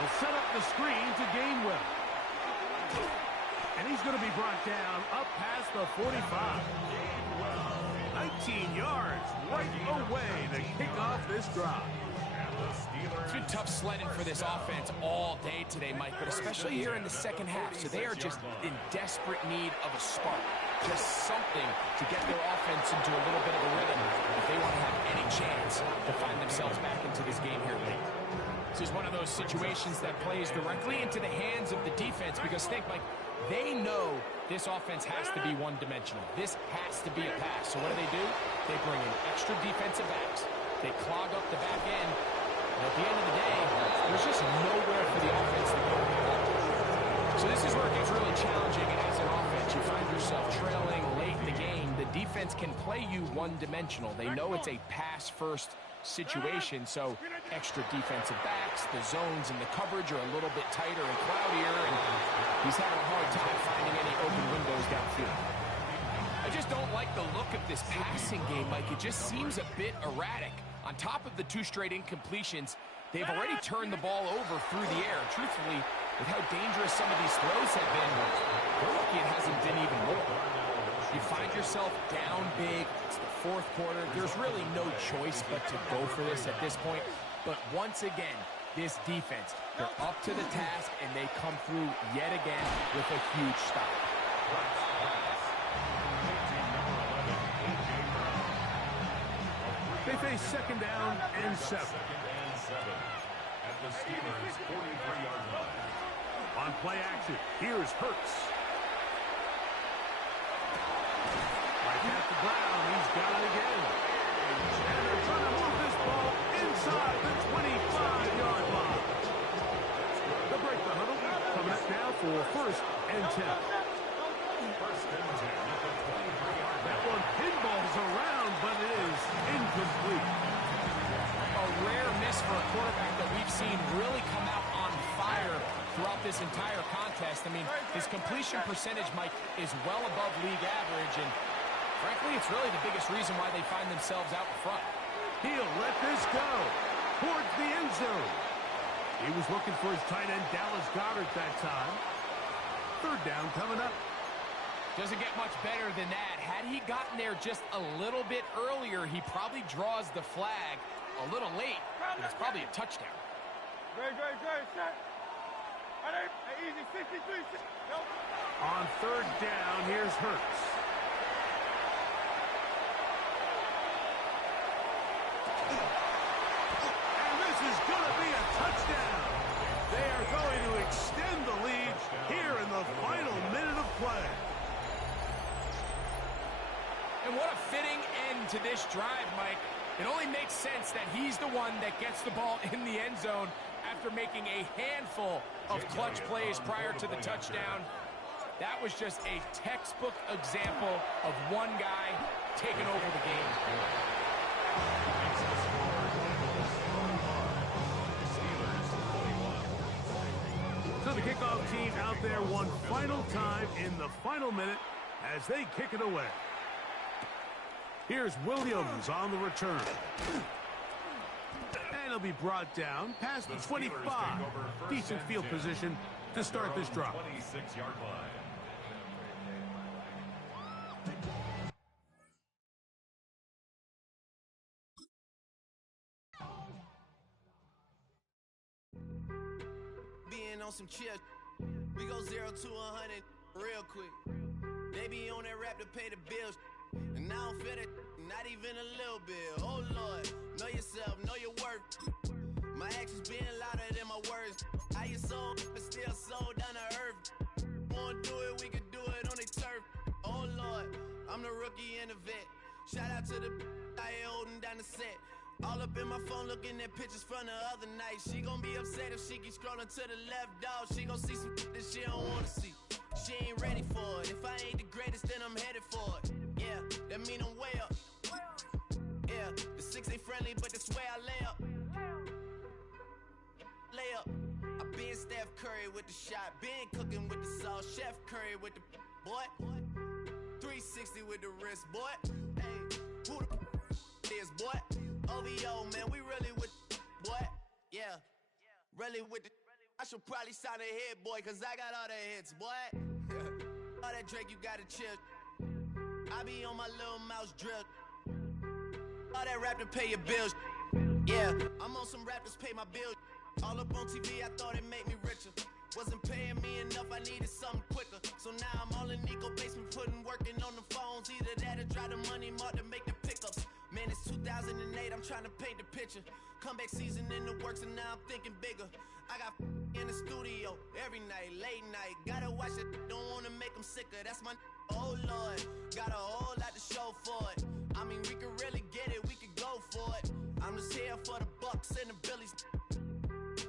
Will set up the screen to Gainwell. And he's going to be brought down up past the 45. 19 yards right away to kick off this drive. It's been tough sledding for this offense all day today, Mike, but especially here in the second half. So they are just in desperate need of a spark. Just something to get their offense into a little bit of a rhythm if they want to have any chance to find themselves back into this game here late. This is one of those situations that plays directly into the hands of the defense because think, Mike, they know this offense has to be one-dimensional. This has to be a pass. So what do? They bring in extra defensive backs. They clog up the back end. And at the end of the day, there's just nowhere for the offense to go with the ball. So this is where it gets really challenging. And as an offense, you find yourself trailing late in the game. The defense can play you one-dimensional. They know it's a pass-first situation, so extra defensive backs, the zones and the coverage are a little bit tighter and cloudier, and he's having a hard time finding any open windows downfield. I just don't like the look of this passing game, Mike. It just seems a bit erratic. On top of the 2 straight incompletions, they've already turned the ball over through the air. Truthfully, with how dangerous some of these throws have been, they're lucky it hasn't been even more. You find yourself down big. It's the 4th quarter. There's really no choice but to go for this at this point. But once again, this defense, they're up to the task, and they come through yet again with a huge stop. They face 2nd down and 7. At the Steelers' 43-yard line. On play action, here's Hurts. Right at the ground, he's got it again. And they're trying to move this ball inside the 25-yard line. They'll break the huddle. Coming up now for 1st and 10. 1st and 10 at the 23-yard line. That one pinballs around, but it is incomplete. A rare miss for a quarterback that we've seen really come out on fire throughout this entire contest. I mean, his completion percentage, Mike, is well above league average, and frankly, it's really the biggest reason why they find themselves out in front. He'll let this go towards the end zone. He was looking for his tight end, Dallas Goedert, that time. 3rd down coming up. Doesn't get much better than that. Had he gotten there just a little bit earlier, he probably draws the flag a little late, but it's probably a touchdown. Great, set. Easy, 63. On 3rd down, here's Hurts. And this is going to be a touchdown. They are going to extend the lead here in the final minute of play. And what a fitting end to this drive, Mike. It only makes sense that he's the one that gets the ball in the end zone after making a handful of clutch plays prior to the touchdown. That was just a textbook example of one guy taking over the game. So the kickoff team out there one final time in the final minute as they kick it away. Here's Williams on the return. And he'll be brought down past the 25. Decent field position to start this drive. 26-yard line. Being on some chill, we go 0 to 100 real quick. They be on that rap to pay the bills, and I don't feel it, not even a little bit. Oh Lord, know yourself, know your worth. My actions being louder than my words. How you sold, but still sold down to earth. Wanna do it, we can do it on the turf. Oh Lord, I'm the rookie and the vet. Shout out to the I holding down the set. All up in my phone looking at pictures from the other night. She gon' be upset if she keep scrolling to the left, dog. She gon' see some that she don't wanna see. She ain't ready for it. If I ain't the greatest, then I'm headed for it. Yeah, that mean I'm way up. Yeah, the 6 ain't friendly, but that's where I lay up. Lay up. I been Steph Curry with the shot. Been cooking with the sauce. Chef Curry with the boy. 360 with the wrist, boy. Hey, who the is, boy? OVO, man, we really with boy. Yeah, really with the. I should probably sign a hit, boy, cause I got all the hits, boy. All that Drake, you gotta chill. I be on my little mouse drip. All that rap to pay your bills. Yeah, I'm on some rap to pay my bills. All up on TV, I thought it made me richer. Wasn't paying me enough, I needed something quicker. So now I'm all in Nico basement, working on the phones. Either that or try the money mark to make the pickups. Man, it's 2008, I'm trying to paint the picture. Comeback season in the works, and now I'm thinking bigger. I got in the studio every night, late night. Gotta watch it, don't wanna make them sicker. That's my oh Lord, got a whole lot to show for it. I mean, we could really get it, we could go for it. I'm just here for the Bucks and the Billies.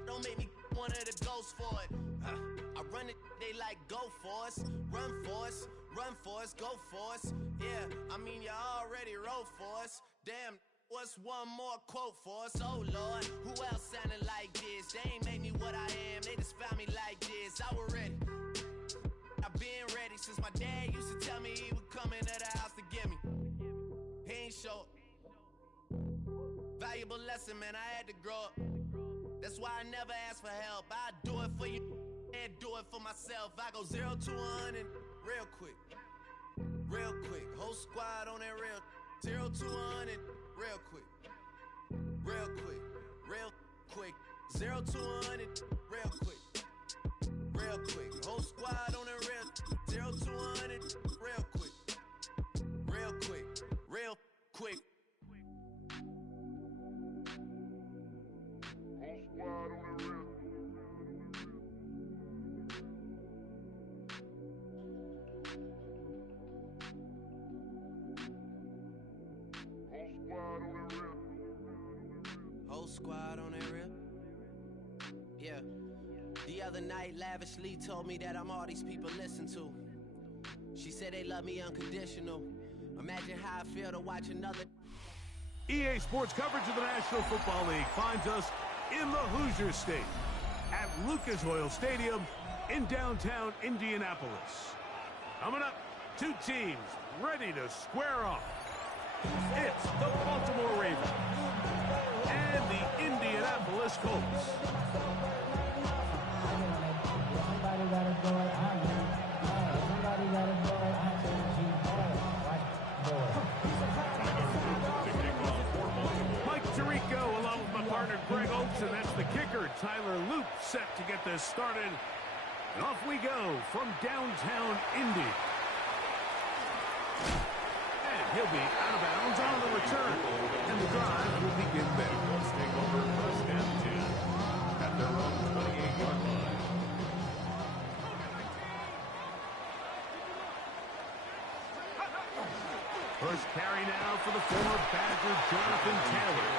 Don't make me one of the ghosts for it. I run it, they like go for us, run for us, run for us, go for us. Yeah, I mean you already wrote for us. Damn, what's one more quote for us? Oh Lord, who else sounded like this? They ain't made me what I am, they just found me like this. I was ready, I've been ready since my dad used to tell me he would come into the house to get me. He ain't show up. Valuable lesson, man, I had to grow up. That's why I never ask for help. I do it for you and do it for myself. I go 0 to 100 real quick. Real quick. Whole squad on that real. 0 to 100 real quick. Real quick. Real quick. 0 to 100 real quick. Real quick. Whole squad on that real. 0 to 100 real quick. Real quick. Real quick. Whole squad on that rip. Yeah. The other night, Lavishly told me that I'm all these people listen to. She said they love me unconditional. Imagine how I feel to watch another. EA Sports coverage of the National Football League finds us in the Hoosier State at Lucas Oil Stadium in downtown Indianapolis. Coming up, two teams ready to square off. It's the Baltimore Ravens and the Indianapolis Colts. Mike Tirico along with my partner Greg Oaks, and that's the kicker Tyler Loop set to get this started. And off we go from downtown Indy. And He'll be out of bounds on the return, and the drive will begin there. Let's take over first and 10 at their own 28-yard line. First carry now for the former Badger, Jonathan Taylor.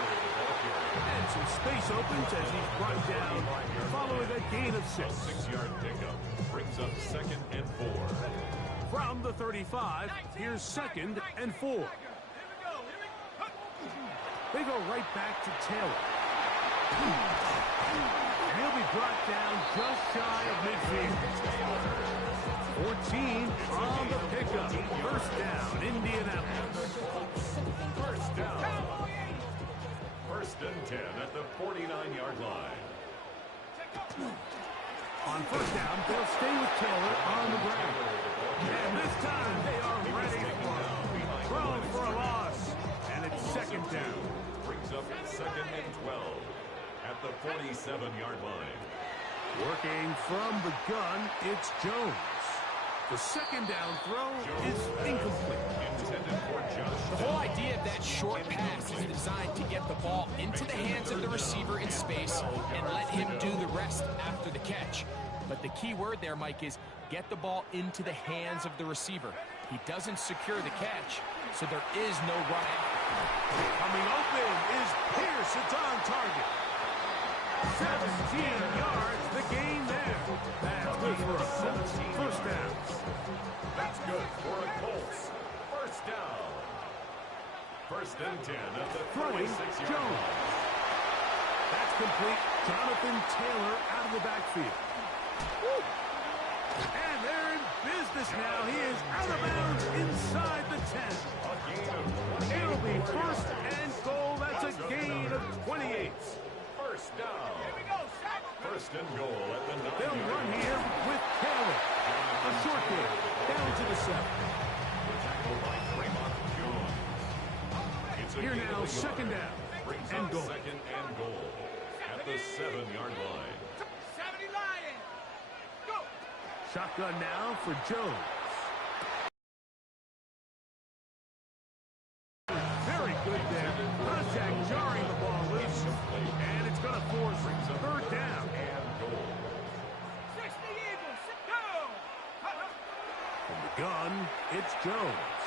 And some space opens as he's brought down following a gain of 6. 6-yard pickup brings up 2nd and 4. From the 35, here's 2nd and 4. They go right back to Taylor. And he'll be brought down just shy of midfield. 14 on the pickup. First down, Indianapolis. First down. First and 10 at the 49-yard line. On first down, they'll stay with Taylor on the ground. And this time, they are ready for him. Thrown for a loss. And it's 2nd down. Brings up 2nd and 12 at the 47-yard line. Working from the gun, it's Jones. The 2nd down throw is incomplete. Intended for Josh. The whole idea of that short pass is designed to get the ball into the hands of the receiver in space and let him do the rest after the catch. But the key word there, Mike, is get the ball into the hands of the receiver. He doesn't secure the catch, so there is no run after. Coming open is Pierce. It's on target. 17 yards, the gain there. That's good for a Colts. First down. That's good for a Colts. First down. First and 10 at the Throwing 36-yard Jones. line. That's complete. Jonathan Taylor out of the backfield. And they're in business now. He is out of bounds inside the 10. A gain of 28. It'll be first and goal. That's a gain of 28. First down. First and goal at the 9-yard They'll run line. here with Taylor. A short game. Down to the 7. The tackle by Fremont Jones. It's a Here gain now, of a yard. 2nd down Brings and up goal. 2nd and goal at the 7-yard line. Shotgun now for Jones. Very good there. Contact jarring the ball loose. And it's going to force 3rd down. And goal. From the gun, it's Jones.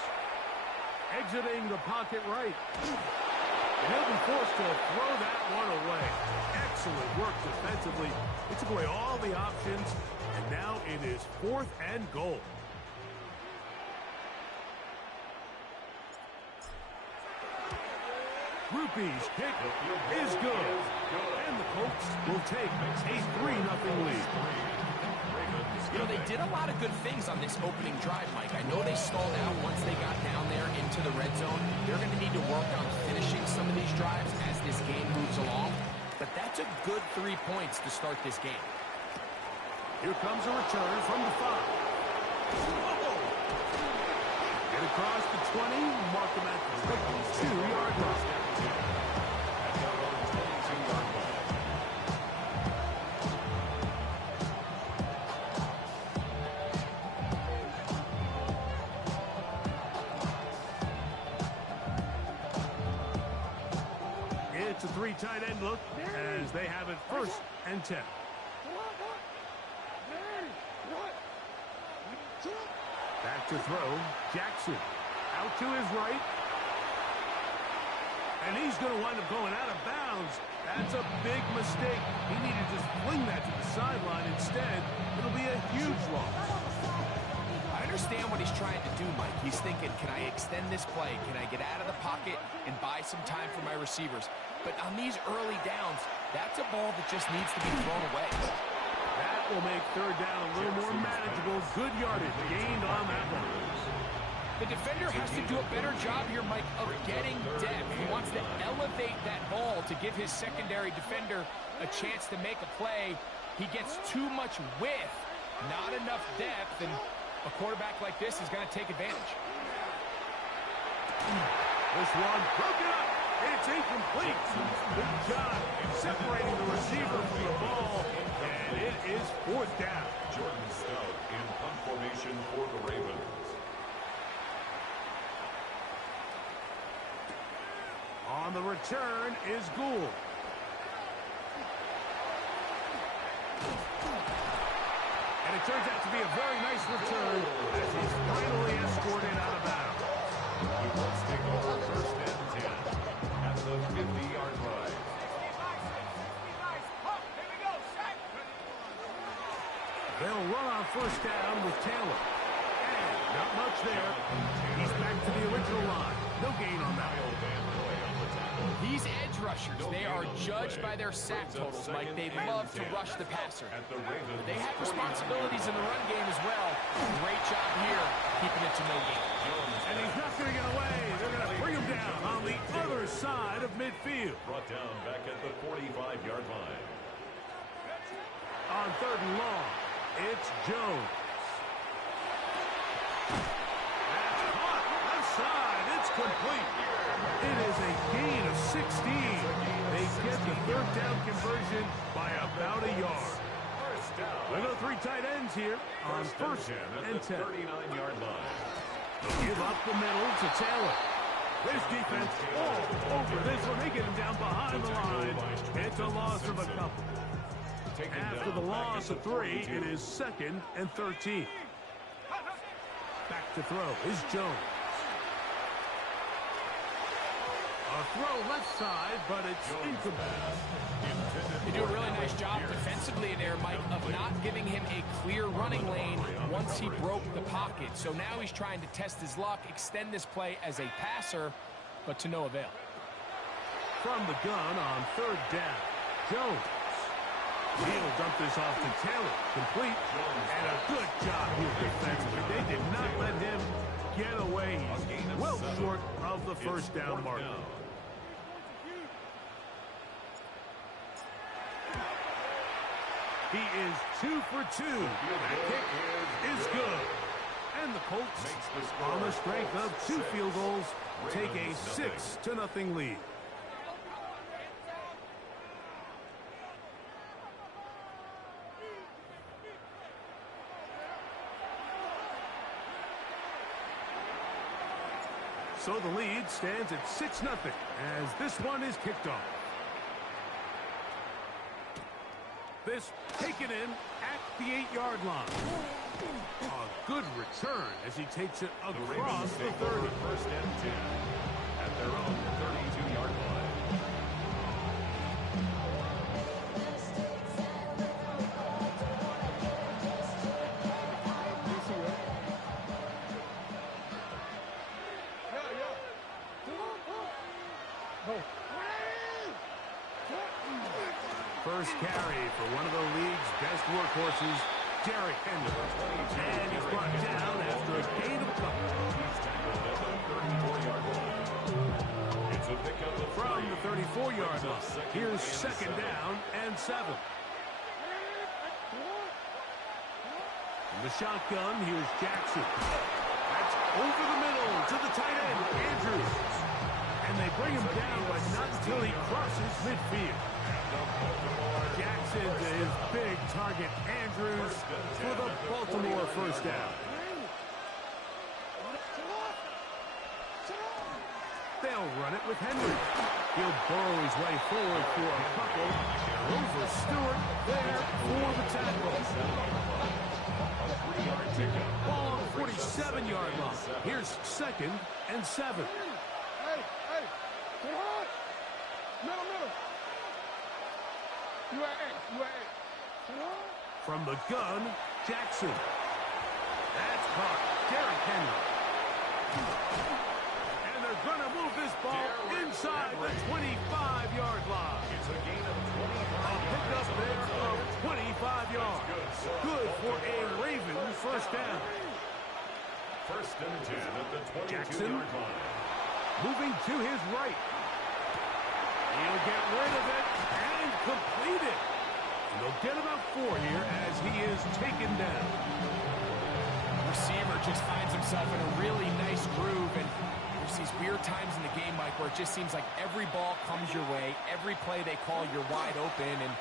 Exiting the pocket right. And he'll be forced to throw that one away. Excellent work defensively. He took away all the options. And now it is 4th and goal. Rupee's kick is good. And the Colts will take a 3-0 lead. You know, they did a lot of good things on this opening drive, Mike. I know they stalled out once they got down there into the red zone. They're going to need to work on finishing some of these drives as this game moves along. But that's a good 3 points to start this game. Here comes a return from the 5. Get across the 20, mark them at the 22-yard line. At their own 22-yard line. It's a 3 tight end look as they have it 1st and 10. Back to throw, Jackson. Out to his right. And he's going to wind up going out of bounds. That's a big mistake. He needed to just fling that to the sideline instead. It'll be a huge loss. I understand what he's trying to do, Mike. He's thinking, can I extend this play? Can I get out of the pocket and buy some time for my receivers? But on these early downs, that's a ball that just needs to be thrown away. That will make 3rd down a little more manageable. Good yardage gained on that one. The defender has to do a better job here, Mike, of getting depth. He wants to elevate that ball to give his secondary defender a chance to make a play. He gets too much width, not enough depth, and a quarterback like this is going to take advantage. This one broken up. It's incomplete. Good job separating the receiver from the ball. And it is 4th down. Jordan Stout in punt formation for the Ravens. On the return is Gould. And it turns out to be a very nice return as he's finally escorted out of bounds. We will take over first and 10 at the 50-yard line. They'll run on first down with Taylor. And not much there. He's back to the original line. No gain on that. These edge rushers, they are judged by their sack totals, Mike. They love to rush the passer. But they have responsibilities in the run game as well. Great job here, keeping it to no gain. And he's not going to get away. They're going to bring him down on the other side of midfield. Brought down back at the 45-yard line. On third and long, it's Jones. That's caught. Left side. It's complete. It is a gain of 16. They get the third down conversion by about a yard. We'll go three tight ends here on first and 10. 39-yard line. Give up the middle to Taylor. This defense all over this one. They get him down behind the line. It's a loss of a couple. After the loss of 3, it is second and 13. Back to throw is Jones. A throw left side, but it's incomplete. They do a really nice job defensively there, Mike, of not giving him a clear running lane once he broke the pocket. So now he's trying to test his luck, extend this play as a passer, but to no avail. From the gun on third down, Jones. He'll dump this off to Taylor. Complete. And a good job here defensively. They did not let him get away. He's well short of the first down marker. He is 2 for 2. That kick is good. And the Colts, on the strength of 2 field goals, take a 6-0 lead. So the lead stands at 6-0 as this one is kicked off. This taken in at the 8-yard line. A good return as he takes it across the 30. First and 10 at their own 32-yard line. First carry for one of the league's best workhorses, Derrick Henry. And he's brought down after a gain of a couple. He's tackled at the 34-yard line. It's a pickup of From the 34-yard line, here's second down and 7. In the shotgun, here's Jackson. That's over the middle to the tight end, Andrews. And they bring him down, but not until he crosses midfield. Jackson to his big target, Andrews, for the Baltimore first down. They'll run it with Henry. He'll burrow his way forward for a couple. Over Stewart there for the tackle. Ball on the 47-yard line. Here's second and 7. From the gun, Jackson. That's caught. Derrick Henry. And they're going to move this ball inside the 25-yard line. It's a gain of 25 A pickup there of 25 yards. Good for a Ravens first down. First and 10 at the 22-yard line. Moving to his right. He'll get rid of it and complete it. And they'll get about 4 here as he is taken down. Receiver just finds himself in a really nice groove, and there's these weird times in the game, Mike, where it just seems like every ball comes your way, every play they call, you're wide open, and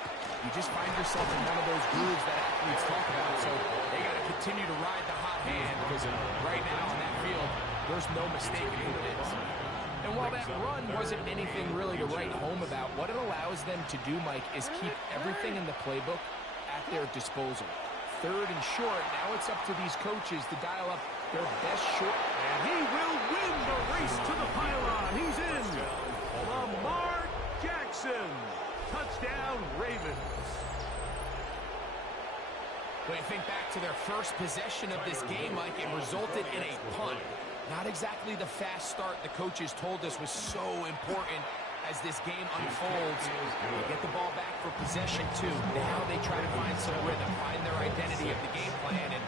you just find yourself in one of those grooves that athletes talk about. So they got to continue to ride the hot hand, because right now on that field, there's no mistaking who it is. And And while that run wasn't anything really to write home about, what it allows them to do, Mike, is keep everything in the playbook at their disposal. Third and short, now it's up to these coaches to dial up their best short. And he will win the race to the pylon. He's in. Lamar Jackson. Touchdown, Ravens. When you think back to their first possession of this game, Mike, it resulted in a punt. Not exactly the fast start the coaches told us was so important as this game unfolds. They get the ball back for possession, too. Now they try to find some rhythm, find their identity of the game plan, and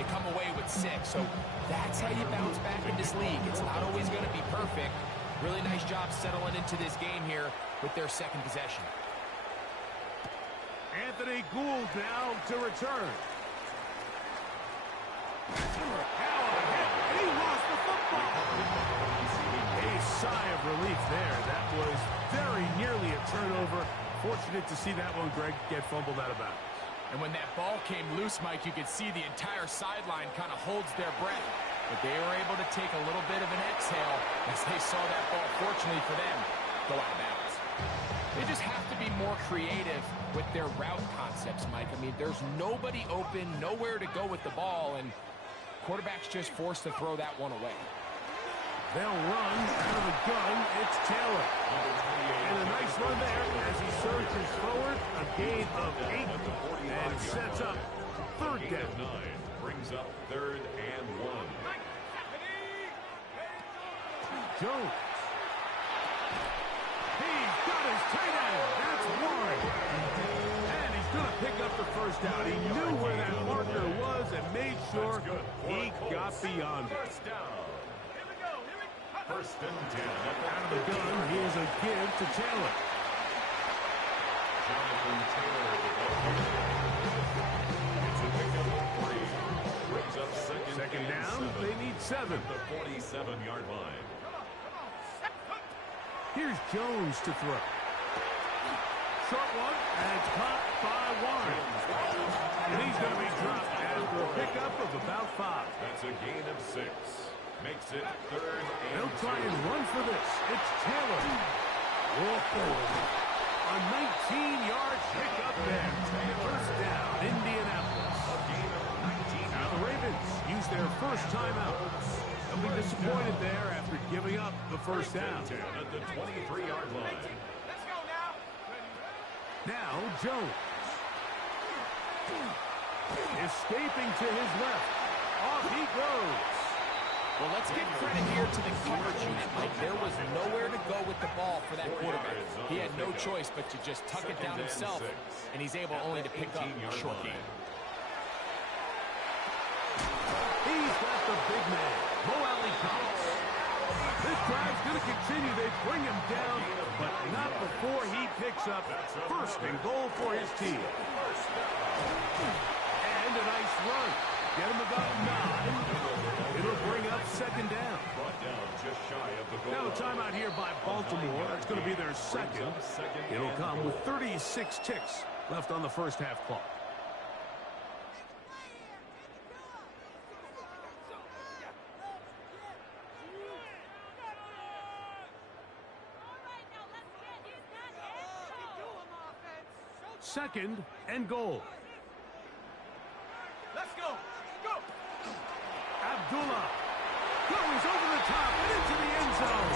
they come away with 6. So that's how you bounce back in this league. It's not always going to be perfect. Really nice job settling into this game here with their second possession. Anthony Gould now to return. He lost the football. A sigh of relief there. That was very nearly a turnover. Fortunate to see that one, Greg, get fumbled out of bounds. And when that ball came loose, Mike, you could see the entire sideline kind of holds their breath. But they were able to take a little bit of an exhale as they saw that ball, fortunately for them, go out of bounds. They just have to be more creative with their route concepts, Mike. I mean, there's nobody open, nowhere to go with the ball, and quarterback's just forced to throw that one away. They'll run out of the gun. It's Taylor. And a nice run there as he surges forward. A gain of 8 and sets up third down. Brings up 3rd and 1. Jones. He's got his tight end. That's one. And he's going to pick up the first down. He knew where that marker was and made sure he got beyond it. First down. First and 10. Out of the gun, here's a give to Taylor. Jonathan Taylor. It's a pickup of 3. Brings up second down. 7. They need 7. The 47-yard line. Here's Jones to throw. Short one, and it's caught by Warren. And he's going to be dropped after a pickup of about 5. That's a gain of 6. Makes it 3rd and They'll try 2. and run for this. It's Taylor. Whoa. A 19-yard pickup there. First down, Indianapolis. A gain of 19. Now the Ravens use their first timeout. They'll be disappointed there after giving up the first down. At the 23-yard line. Let's go now. Now Jones. Escaping to his left. Off he goes. Well, let's give credit here to the coverage unit, Mike. There was nowhere to go with the ball for that quarterback. He had no choice but to just tuck it down himself, and he's able only to pick up a short gain. He's got the big man, Mo Alley Cox. This drive's going to continue. They bring him down, but not before he picks up first and goal for his team. And a nice run. Get him about 9. It'll bring up second down. Brought down just shy of the goal Now a line. timeout here by Baltimore. It's going to be their second. It'll come with 36 ticks left on the first half clock. Second and goal. Let's go. Go. Abdullah goes over the top and into the end zone.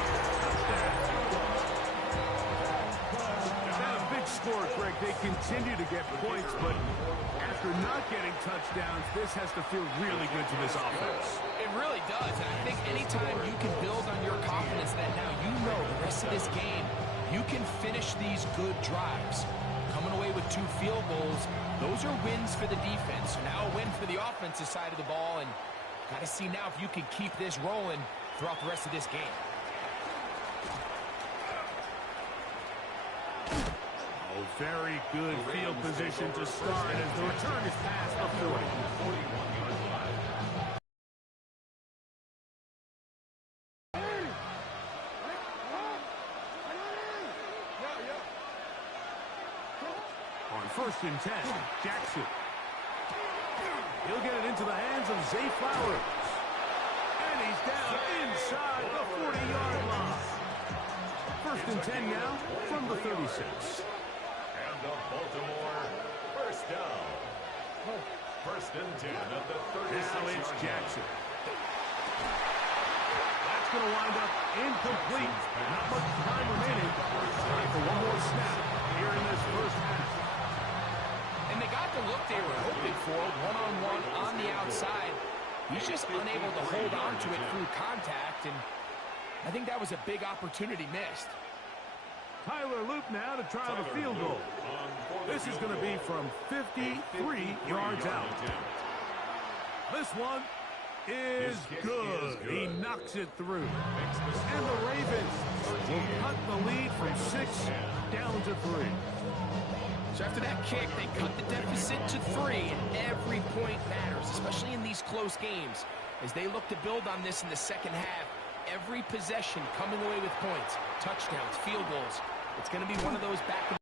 Not a big score, Greg. They continue to get points, but after not getting touchdowns, this has to feel really good to this offense. It really does, and I think anytime you can build on your confidence that now you know the rest of this game, you can finish these good drives. Coming away with 2 field goals, those are wins for the defense. So now a win for the offensive side of the ball, and got to see now if you can keep this rolling throughout the rest of this game. Oh, very good field position to start as the return is past the 40. 41-yard line. On first and 10, Jackson. He'll get it into the hands of Zay Flowers. And he's down inside the 40-yard line. First and 10 now from the 36. And the Baltimore first down. First and 10 at the 36. Now it's Jackson. That's going to wind up incomplete. Not much time remaining. Time for one more snap here in this first half. And they got the look they were hoping for, one-on-one on the outside. He's just unable to hold on to it through contact, and I think that was a big opportunity missed. Tyler Loop now to try the field goal. This is going to be from 53 yards out. This one is good. He knocks it through. And the Ravens will cut the lead from 6 down to 3. So after that kick, they cut the deficit to 3, and every point matters, especially in these close games. As they look to build on this in the second half, every possession coming away with points, touchdowns, field goals. It's going to be one of those back.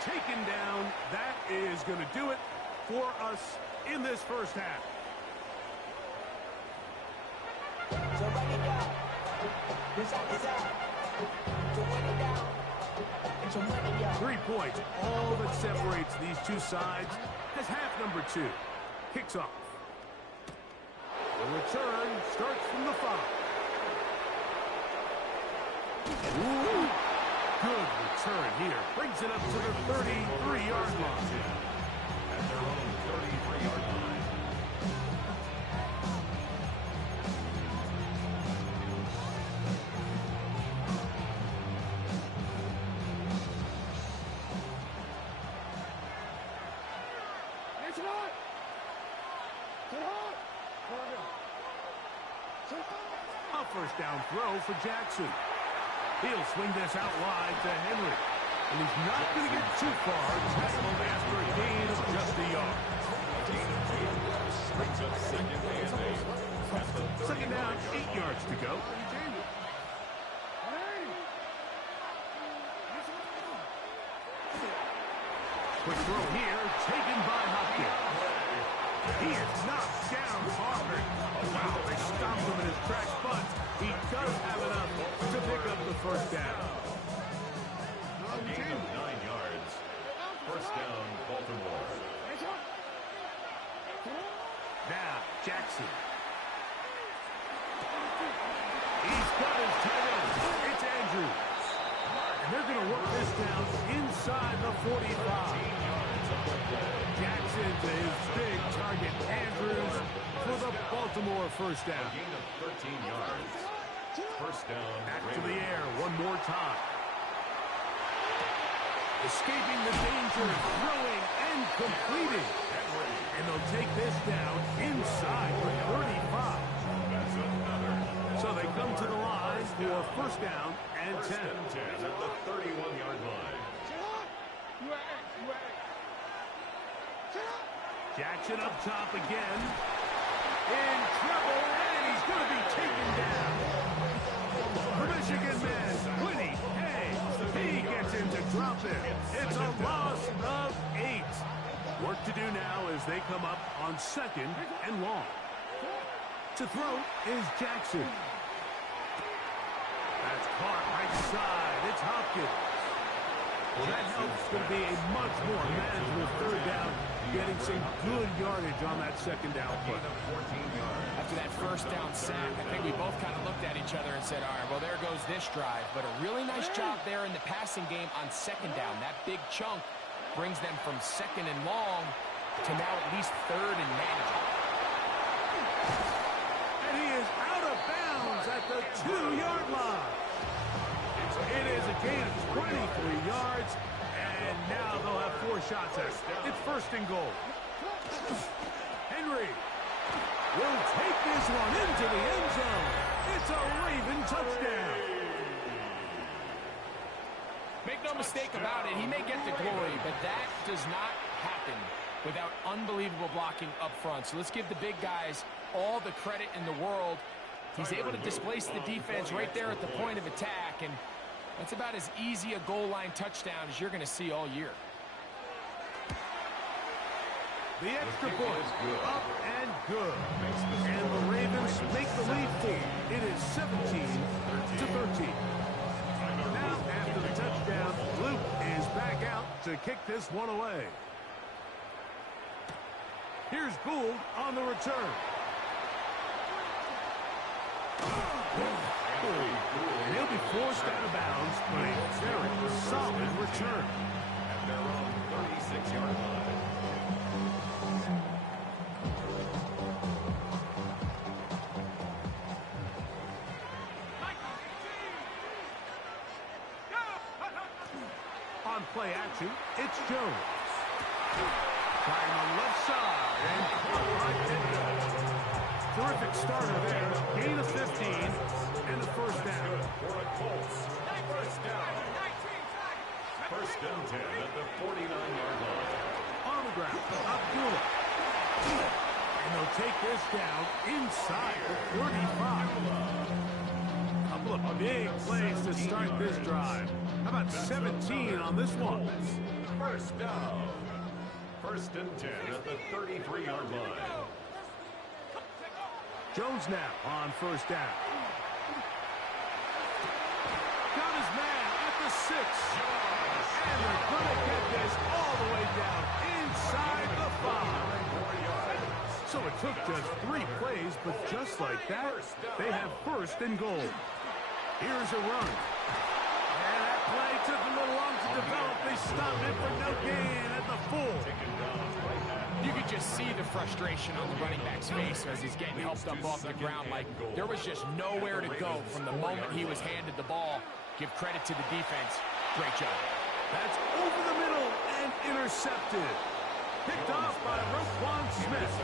Taken down. That is going to do it for us in this first half. So run it down. Inside this out. So run it down. 3 points, all that separates these two sides as half number 2 kicks off. The return starts from the 5. Ooh, good return here. Brings it up to the 33-yard line. At their own 33-yard line. A first down throw for Jackson. He'll swing this out wide to Henry. And he's not going to get too far. Tackled after a gain of just a yard. Brings up second and 8. Second down, 8 yards to go. Quick throw here, taken by Hopkins. He is knocked down hard. Oh, wow, they stopped him in his tracks, but he does have enough to pick up the first down. A gain of 9 yards. First down, Baltimore. Now, Jackson. He's got his tight end. It's Andrews. And they're going to work this down inside the 45. Jackson to his big target, Andrews, for the Baltimore first down. A gain of 13 yards. First down. Back to the air one more time. Escaping the danger, throwing and completing. And they'll take this down inside the 35. That's another. So they come to the line for first down and 10. First and 10 at the 31-yard line. Jackson up top again. In trouble, and he's going to be taken down. For Michigan men, Quinny Hayes. He gets him to drop it. It's a loss of 8. Work to do now as they come up on second and long. To throw is Jackson. That's caught right side. It's Hopkins. Well, that helps going to be a much more manageable third down, getting some good yardage on that second down play. After that first down sack, I think we both kind of looked at each other and said, all right, well, there goes this drive. But a really nice job there in the passing game on second down. That big chunk brings them from second and long to now at least third and manageable. And he is out of bounds at the 2-yard line. It is a gain of 23 yards, and now they'll have 4 shots at it. It's first and goal. Henry will take this one into the end zone. It's a Raven touchdown. Make no mistake about it, he may get the glory, but that does not happen without unbelievable blocking up front. So let's give the big guys all the credit in the world. He's able to displace the defense right there at the point of attack, and that's about as easy a goal line touchdown as you're going to see all year. The extra point, up and good. And the Ravens make the lead full. It is 17-13. Now, after the touchdown, Luke is back out to kick this one away. Here's Gould on the return. And he'll be forced out of bounds, but a very solid return. At their own 36-yard line. On play action, it's Jones. Trying on the left side, and caught by Pittman. Terrific starter there. Gain of 15, and a first down. For a Colts. First down. First and 10 at the 49-yard line. On the ground, Abdullah. And they'll take this down inside the 35. Couple of big plays to start this drive. How about 17 on this one? First down. First and 10 at the 33-yard line. Jones now on first down. Got his man at the 6. And they're going to get this all the way down inside the 5. So it took just 3 plays, but just like that, they have first and goal. Here's a run. And that play took a little long to develop. They stopped it for no gain at the full. You could just see the frustration on the running back's face as he's getting helped up off the ground. Like there was just nowhere to go from the moment he was handed the ball. Give credit to the defense. Great job. That's over the middle and intercepted. Picked off by Roquan Smith.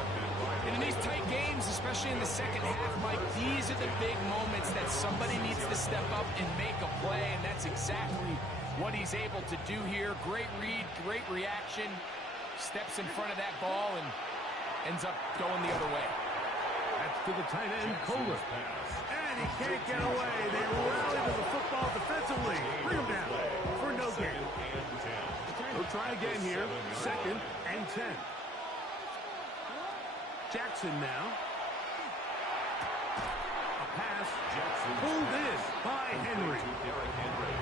And in these tight games, especially in the second half, Mike, these are the big moments that somebody needs to step up and make a play, and that's exactly what he's able to do here. Great read, great reaction. Steps in front of that ball and ends up going the other way. That's to the tight end, Kohler. And he can't get away. They rally to the football defensively. Bring him down for no gain. They'll try again here. Second and 10. Jackson now. A pass pulled in by Henry.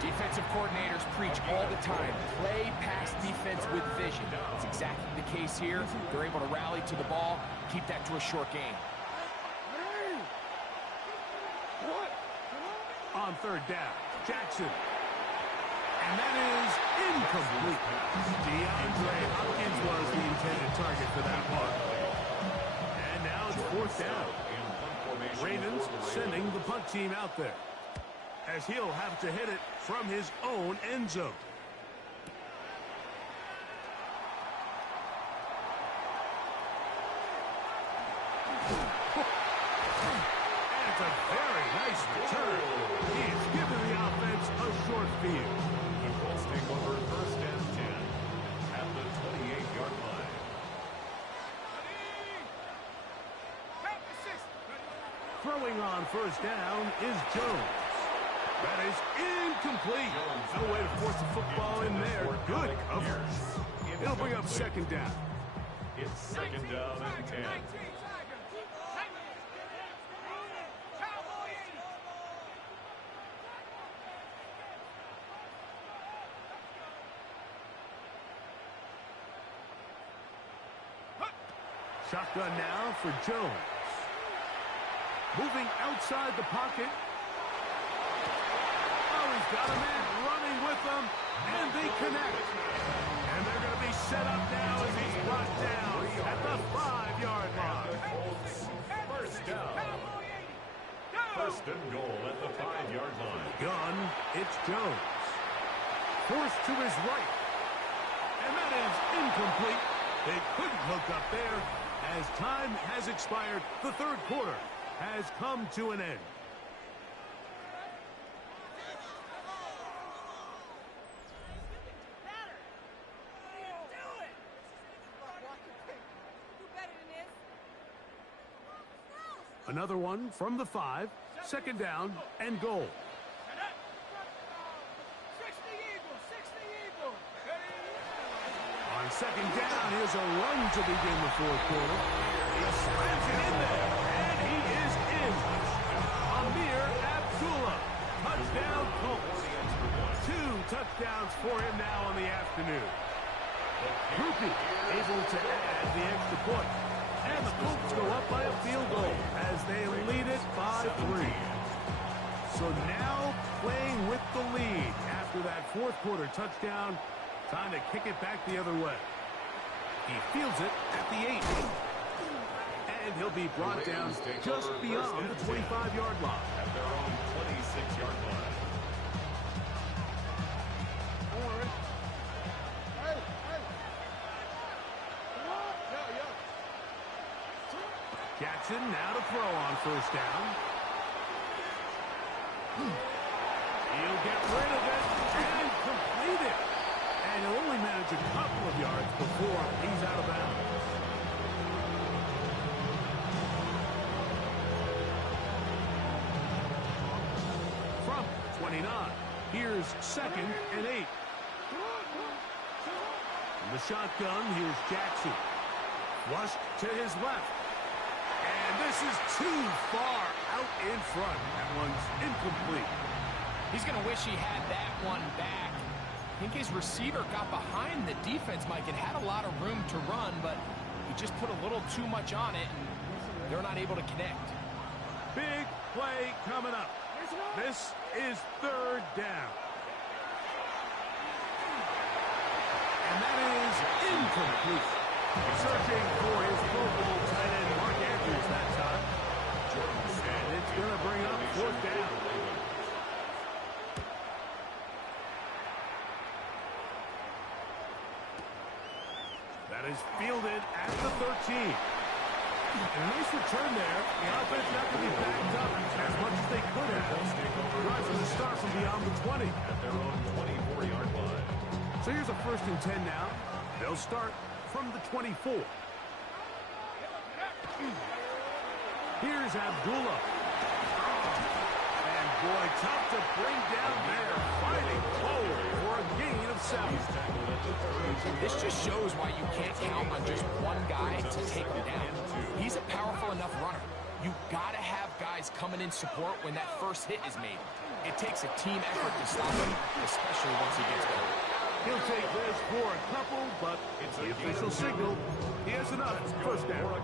Defensive coordinators preach all the time. Play pass defense with vision. That's exactly the case here. They're able to rally to the ball, keep that to a short game. On third down, Jackson. And that is incomplete. DeAndre Hopkins was the intended target for that one. And now it's fourth down. Ravens sending the punt team out there, as he'll have to hit it from his own end zone. And it's a very nice return. He's given the offense a short field. The Colts take over first and 10 at the 28-yard line. Throwing on first down is Jones. That is incomplete. No way to force the football in there. Good coverage. It'll bring up second down. It's second down and 10. Shotgun now for Jones. Moving outside the pocket. Oh, he's got a man running with them, and they connect. And they're going to be set up now as he's brought down at the 5-yard line. First down. First and goal at the 5-yard line. Gun, it's Jones. Forced to his right. And that is incomplete. They couldn't hook up there. As time has expired, the third quarter has come to an end. Another one from the 5, second down and goal. On second down. Here's a run to begin the fourth quarter. He slams it in there, and he is in. Amir Abdullah, touchdown Colts. 2 touchdowns for him now on the afternoon. Rookie able to add the extra point. And the Colts go up by a field goal as they lead it by 3. So now playing with the lead after that fourth quarter touchdown. Time to kick it back the other way. He fields it at the 8. And he'll be brought down just beyond the 25-yard line. At their own 26-yard line. Jackson now to throw on first down. He'll get rid of it and complete it. And he'll only manage a couple of yards before he's out of bounds. From 29, here's 2nd and 8. In the shotgun, here's Jackson. Flushed to his left. And this is too far out in front. That one's incomplete. He's going to wish he had that one back. I think his receiver got behind the defense, Mike, and had a lot of room to run, but he just put a little too much on it, and they're not able to connect. Big play coming up. This is 3rd down. And that is incomplete. Searching for his Pro Bowl tight end, Mark Andrews, that time. And it's going to bring up 4th down. That is fielded at the 13. And a nice return there. The offense not going to be backed up as much as they could have. Drives to start from beyond the 20. At their own 24-yard line. So here's a 1st and 10 now. They'll start from the 24. Here's Abdullah. And boy, tough to bring down there. Fighting forward for a gain of 7. This just shows why you can't count on just one guy to take him down. He's a powerful enough runner. You got to have guys coming in support when that first hit is made. It takes a team effort to stop him, especially once he gets going. He'll take this for a couple, but it's the official signal. He has enough. 1st down.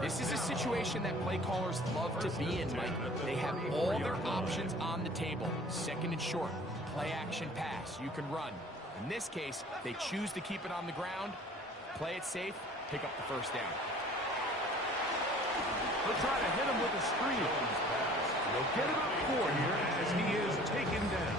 This is a situation that play callers love to be in, Mike. They have all their options on the table. 2nd and short, play action pass. You can run. In this case, they choose to keep it on the ground, play it safe, pick up the 1st down. They'll try to hit him with a screen. They'll get him up 4 here as he is taken down.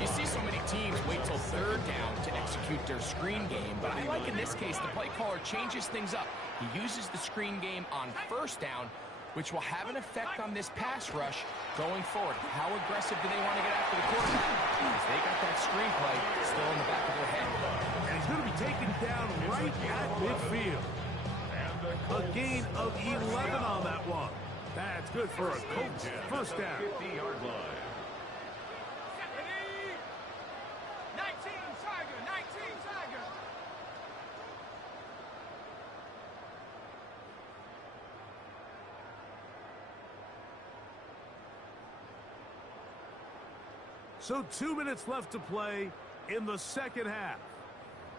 You see so many teams wait till 3rd down to execute their screen game, but I like in this case the play caller changes things up. He uses the screen game on 1st down, which will have an effect on this pass rush going forward. How aggressive do they want to get after the quarterback? Because they got that screen play still in the back of their head. And he's going to be taken down right at midfield. A gain of 11 on that one. That's good for a Colts 1st down. 50-yard line. So 2 minutes left to play in the 2nd half.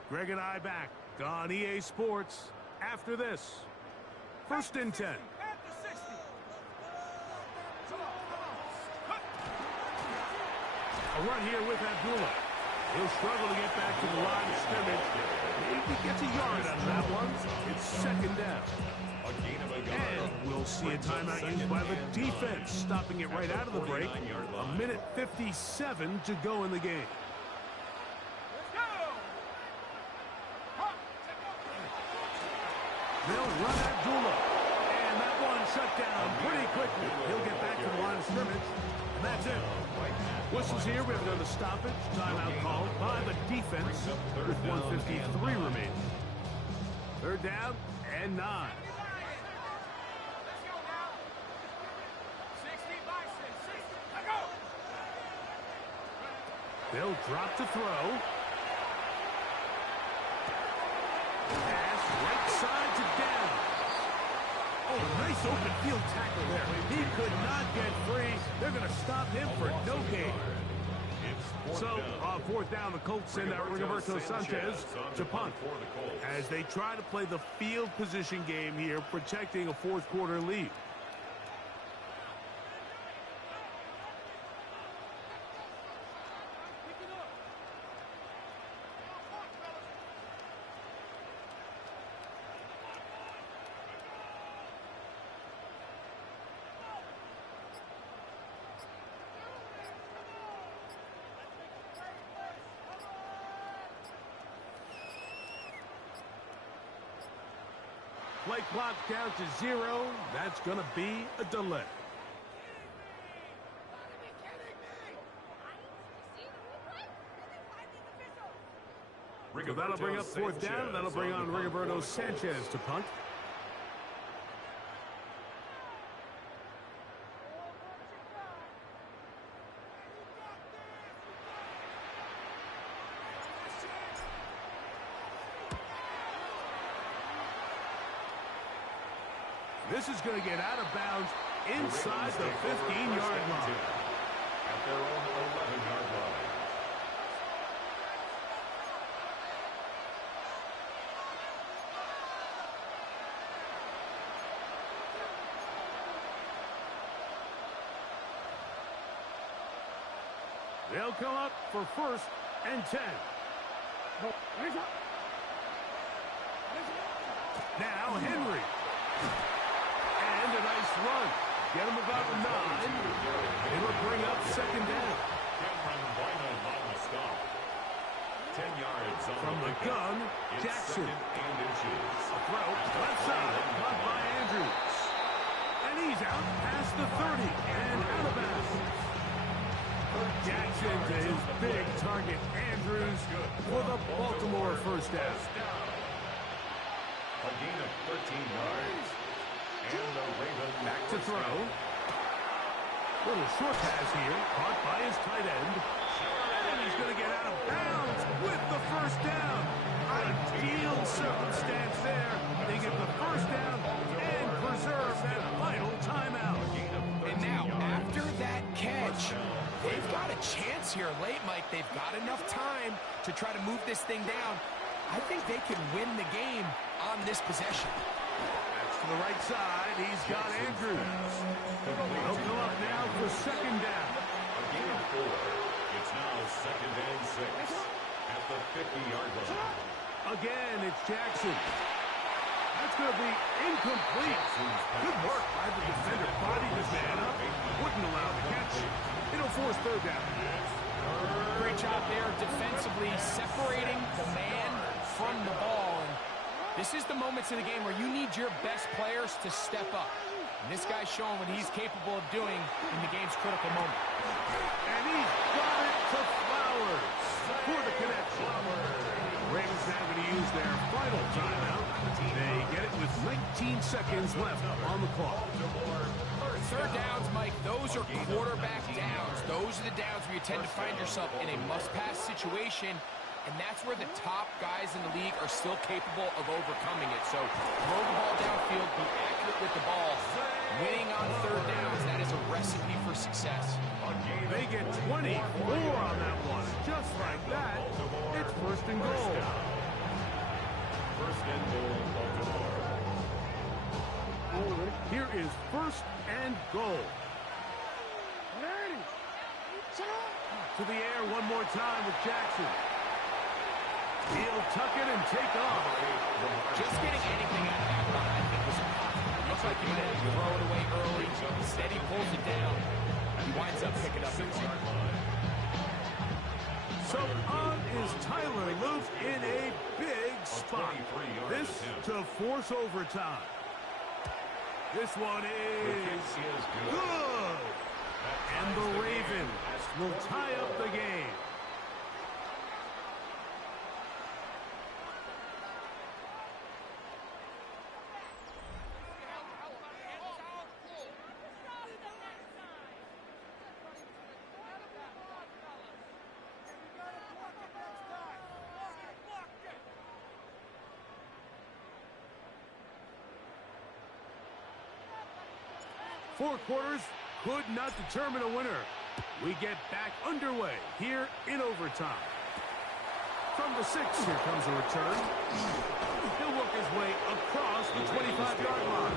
Greg and I back on EA Sports after this. 1st and 10. A run here with Abdullah. He'll struggle to get back to the line of scrimmage. Maybe gets a yard out of that one. It's 2nd down. And we'll see a timeout used by the defense, stopping it right out of the break. 1:57 to go in the game. They'll run Abdullah. And that one shut down pretty quickly. He'll get back to the line of scrimmage. And that's it. Whistles here. We have another stoppage. Timeout called by the defense with 1:53 remaining. 3rd down and 9. They'll drop to throw. Oh, nice open field tackle there. He could not get free. They're going to stop him for no gain. So, on fourth down, the Colts send out Rigoberto Sanchez to punt as they try to play the field position game here, protecting a fourth quarter lead. Play clock down to 0. That's going to be a delay. So that'll bring up fourth down. That'll bring on Rigoberto Sanchez to punt. This is going to get out of bounds inside the 15-yard line. At their own 11-yard line. They'll come up for first and 10. Now Henry. And a nice run. Get him about 9. It'll bring up second down. 10 yards from the gun. Jackson. A throw. Left side. Caught by Andrews. And he's out past the 30 and out of bounds. Jackson to his big target, Andrews, for the Baltimore first down. A gain of 13 yards. And the Ravens back to throw. Little short pass here, caught by his tight end. And he's going to get out of bounds with the first down. Ideal circumstance there. They get the first down and preserve that final timeout. And now, after that catch, they've got a chance here late, Mike. They've got enough time to try to move this thing down. I think they can win the game on this possession. That's to the right side. He's got Andrews. They'll go up now for second down. A gain of 4. It's now second and 6 at the 50-yard line. Again, it's Jackson. That's going to be incomplete. Good work by the defender. Bodied his man up. Wouldn't allow the catch. It'll force third down. Great job there defensively, separating the man from the ball. And this is the moments in the game where you need your best players to step up. And this guy's showing what he's capable of doing in the game's critical moment. And he's got it to Flowers for the connection. Ravens now going to use their final timeout. They get it with 19 seconds left on the clock. Third downs, Mike, those are quarterback downs. Those are the downs where you tend to find yourself in a must-pass situation, and that's where the top guys in the league are still capable of overcoming it. So throw the ball downfield, be accurate with the ball. Winning on third downs, that is a recipe for success. They get 24 on that one. Just like that, it's first and goal. First and goal, Baltimore. Here is first and goal. To the air one more time with Jackson. He'll tuck it and take off. Just getting anything out of that run, I think, was impossible. Looks like he might have to throw it away early. Instead, he pulls it down. He winds up picking up the yard line. So on is Tyler Luke in a big spot. This to force overtime. This one is good. And the Ravens will tie up the game. 4 quarters could not determine a winner. We get back underway here in overtime. From the 6, here comes a return. He'll work his way across the 25-yard line.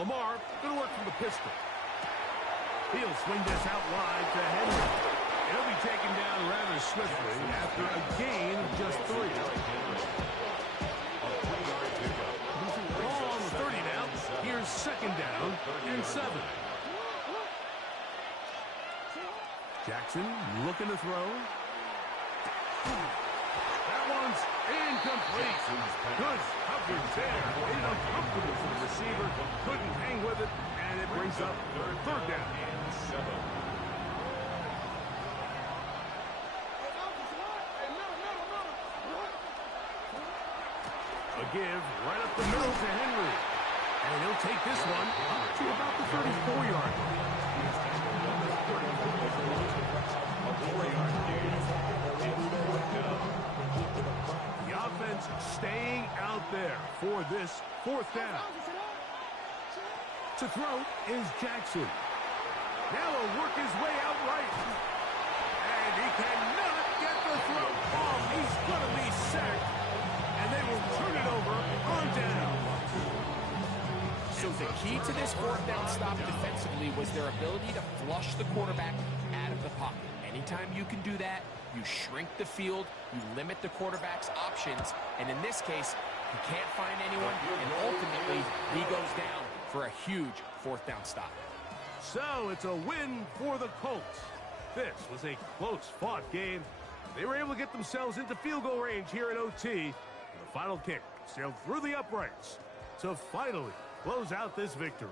Lamar going to work from the pistol. He'll swing this out wide to Henry. It'll be taken down rather swiftly after a gain of just 3. Ball on the 30 now. Here's 2nd down and 7. Jackson looking to throw. That one's incomplete. Good coverage there. Made it uncomfortable for the receiver. Couldn't hang with it, and it brings up 3rd down. A give right up the middle to Henry. And he'll take this one up to about the 34-yard line. The offense staying out there for this 4th down. To throw is Jackson. Now he'll work his way out right. And he cannot get the throw off. He's going to be sacked. And they will turn it over on down. So the key to this 4th down stop defensively was their ability to flush the quarterback out of the pocket. Anytime you can do that, you shrink the field, you limit the quarterback's options, and in this case, he can't find anyone, and ultimately, he goes down for a huge 4th down stop. So it's a win for the Colts. This was a close-fought game. They were able to get themselves into field goal range here at OT. And the final kick sailed through the uprights to finally close out this victory.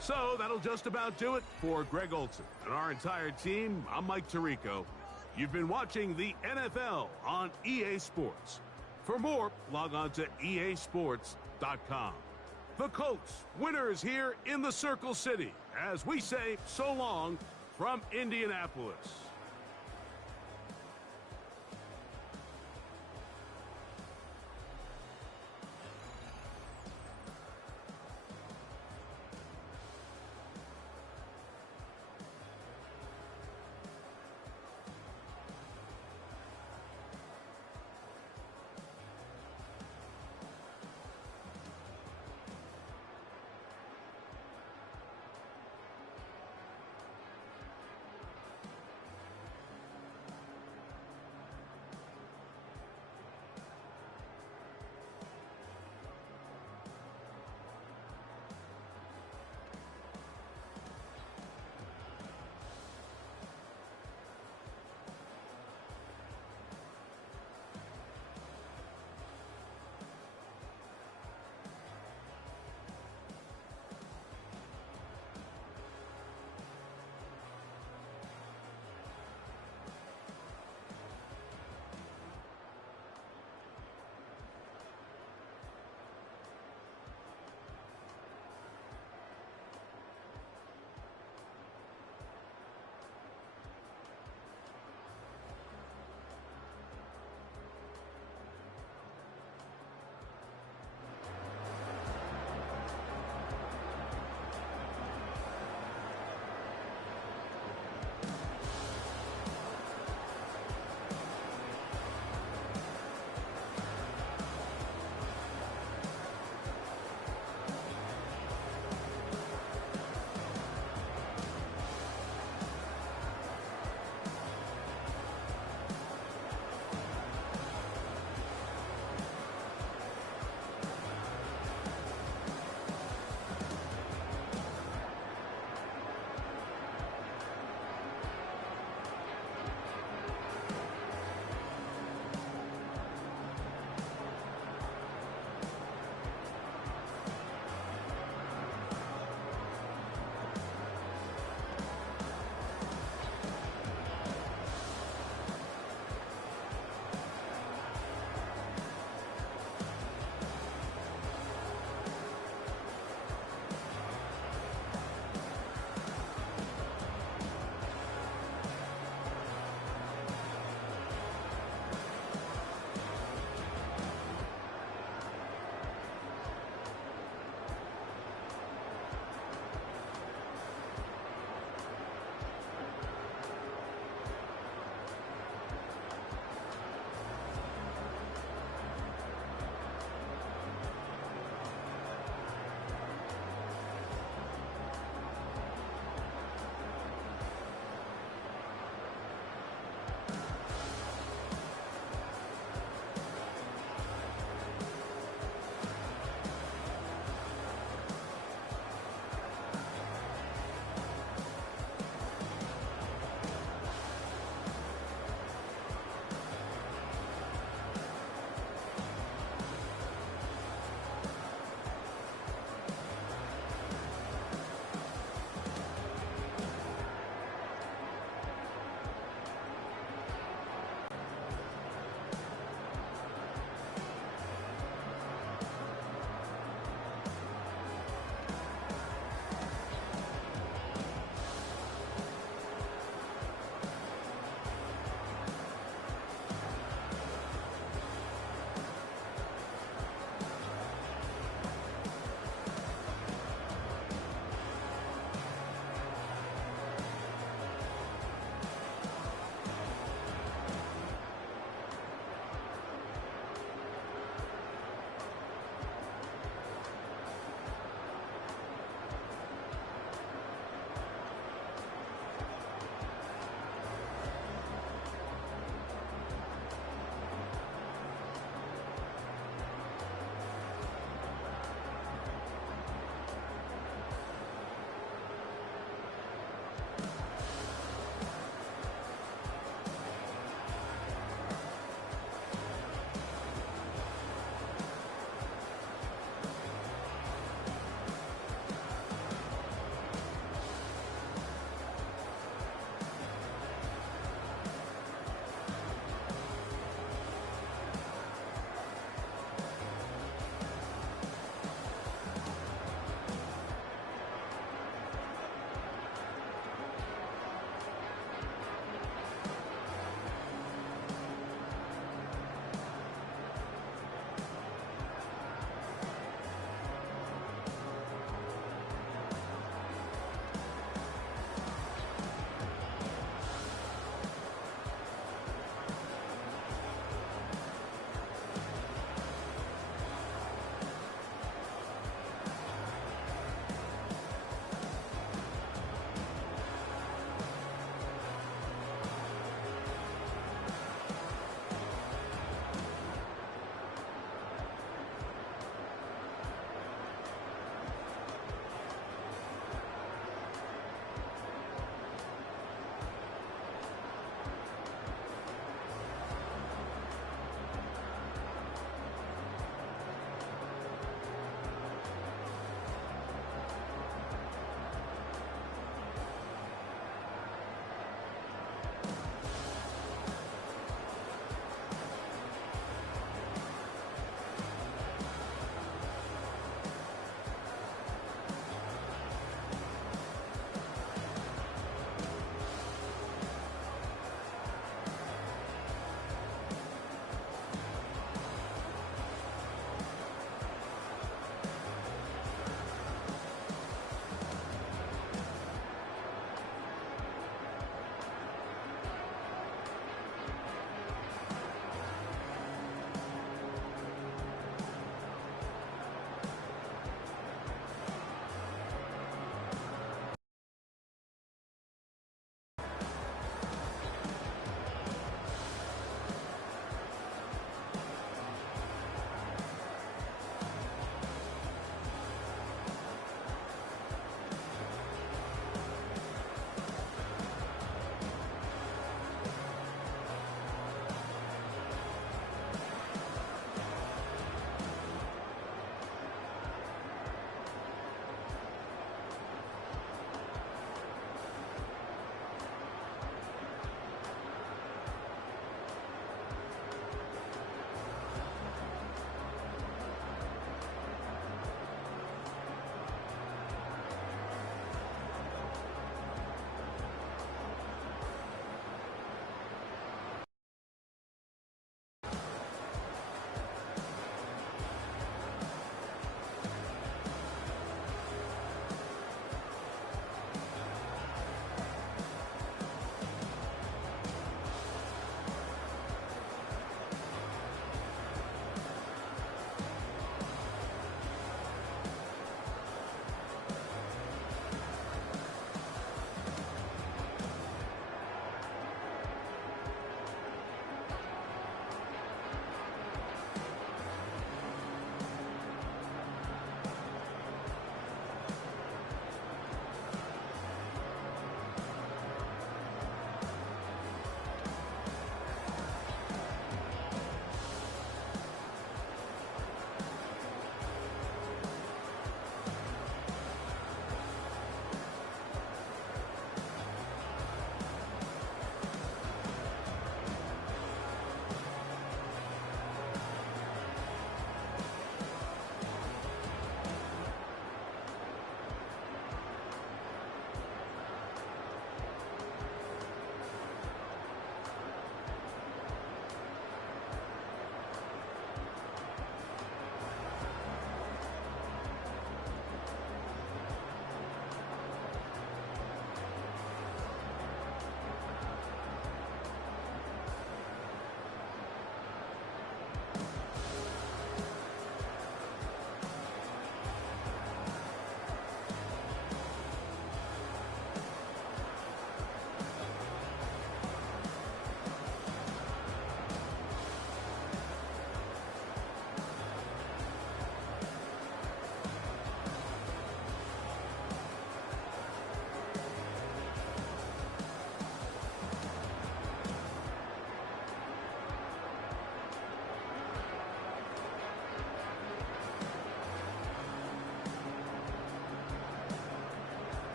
So that'll just about do it for Greg Olson and our entire team. I'm Mike Tirico. You've been watching the NFL on EA Sports. For more, log on to easports.com. The Colts, winners here in the Circle City, as we say so long from Indianapolis.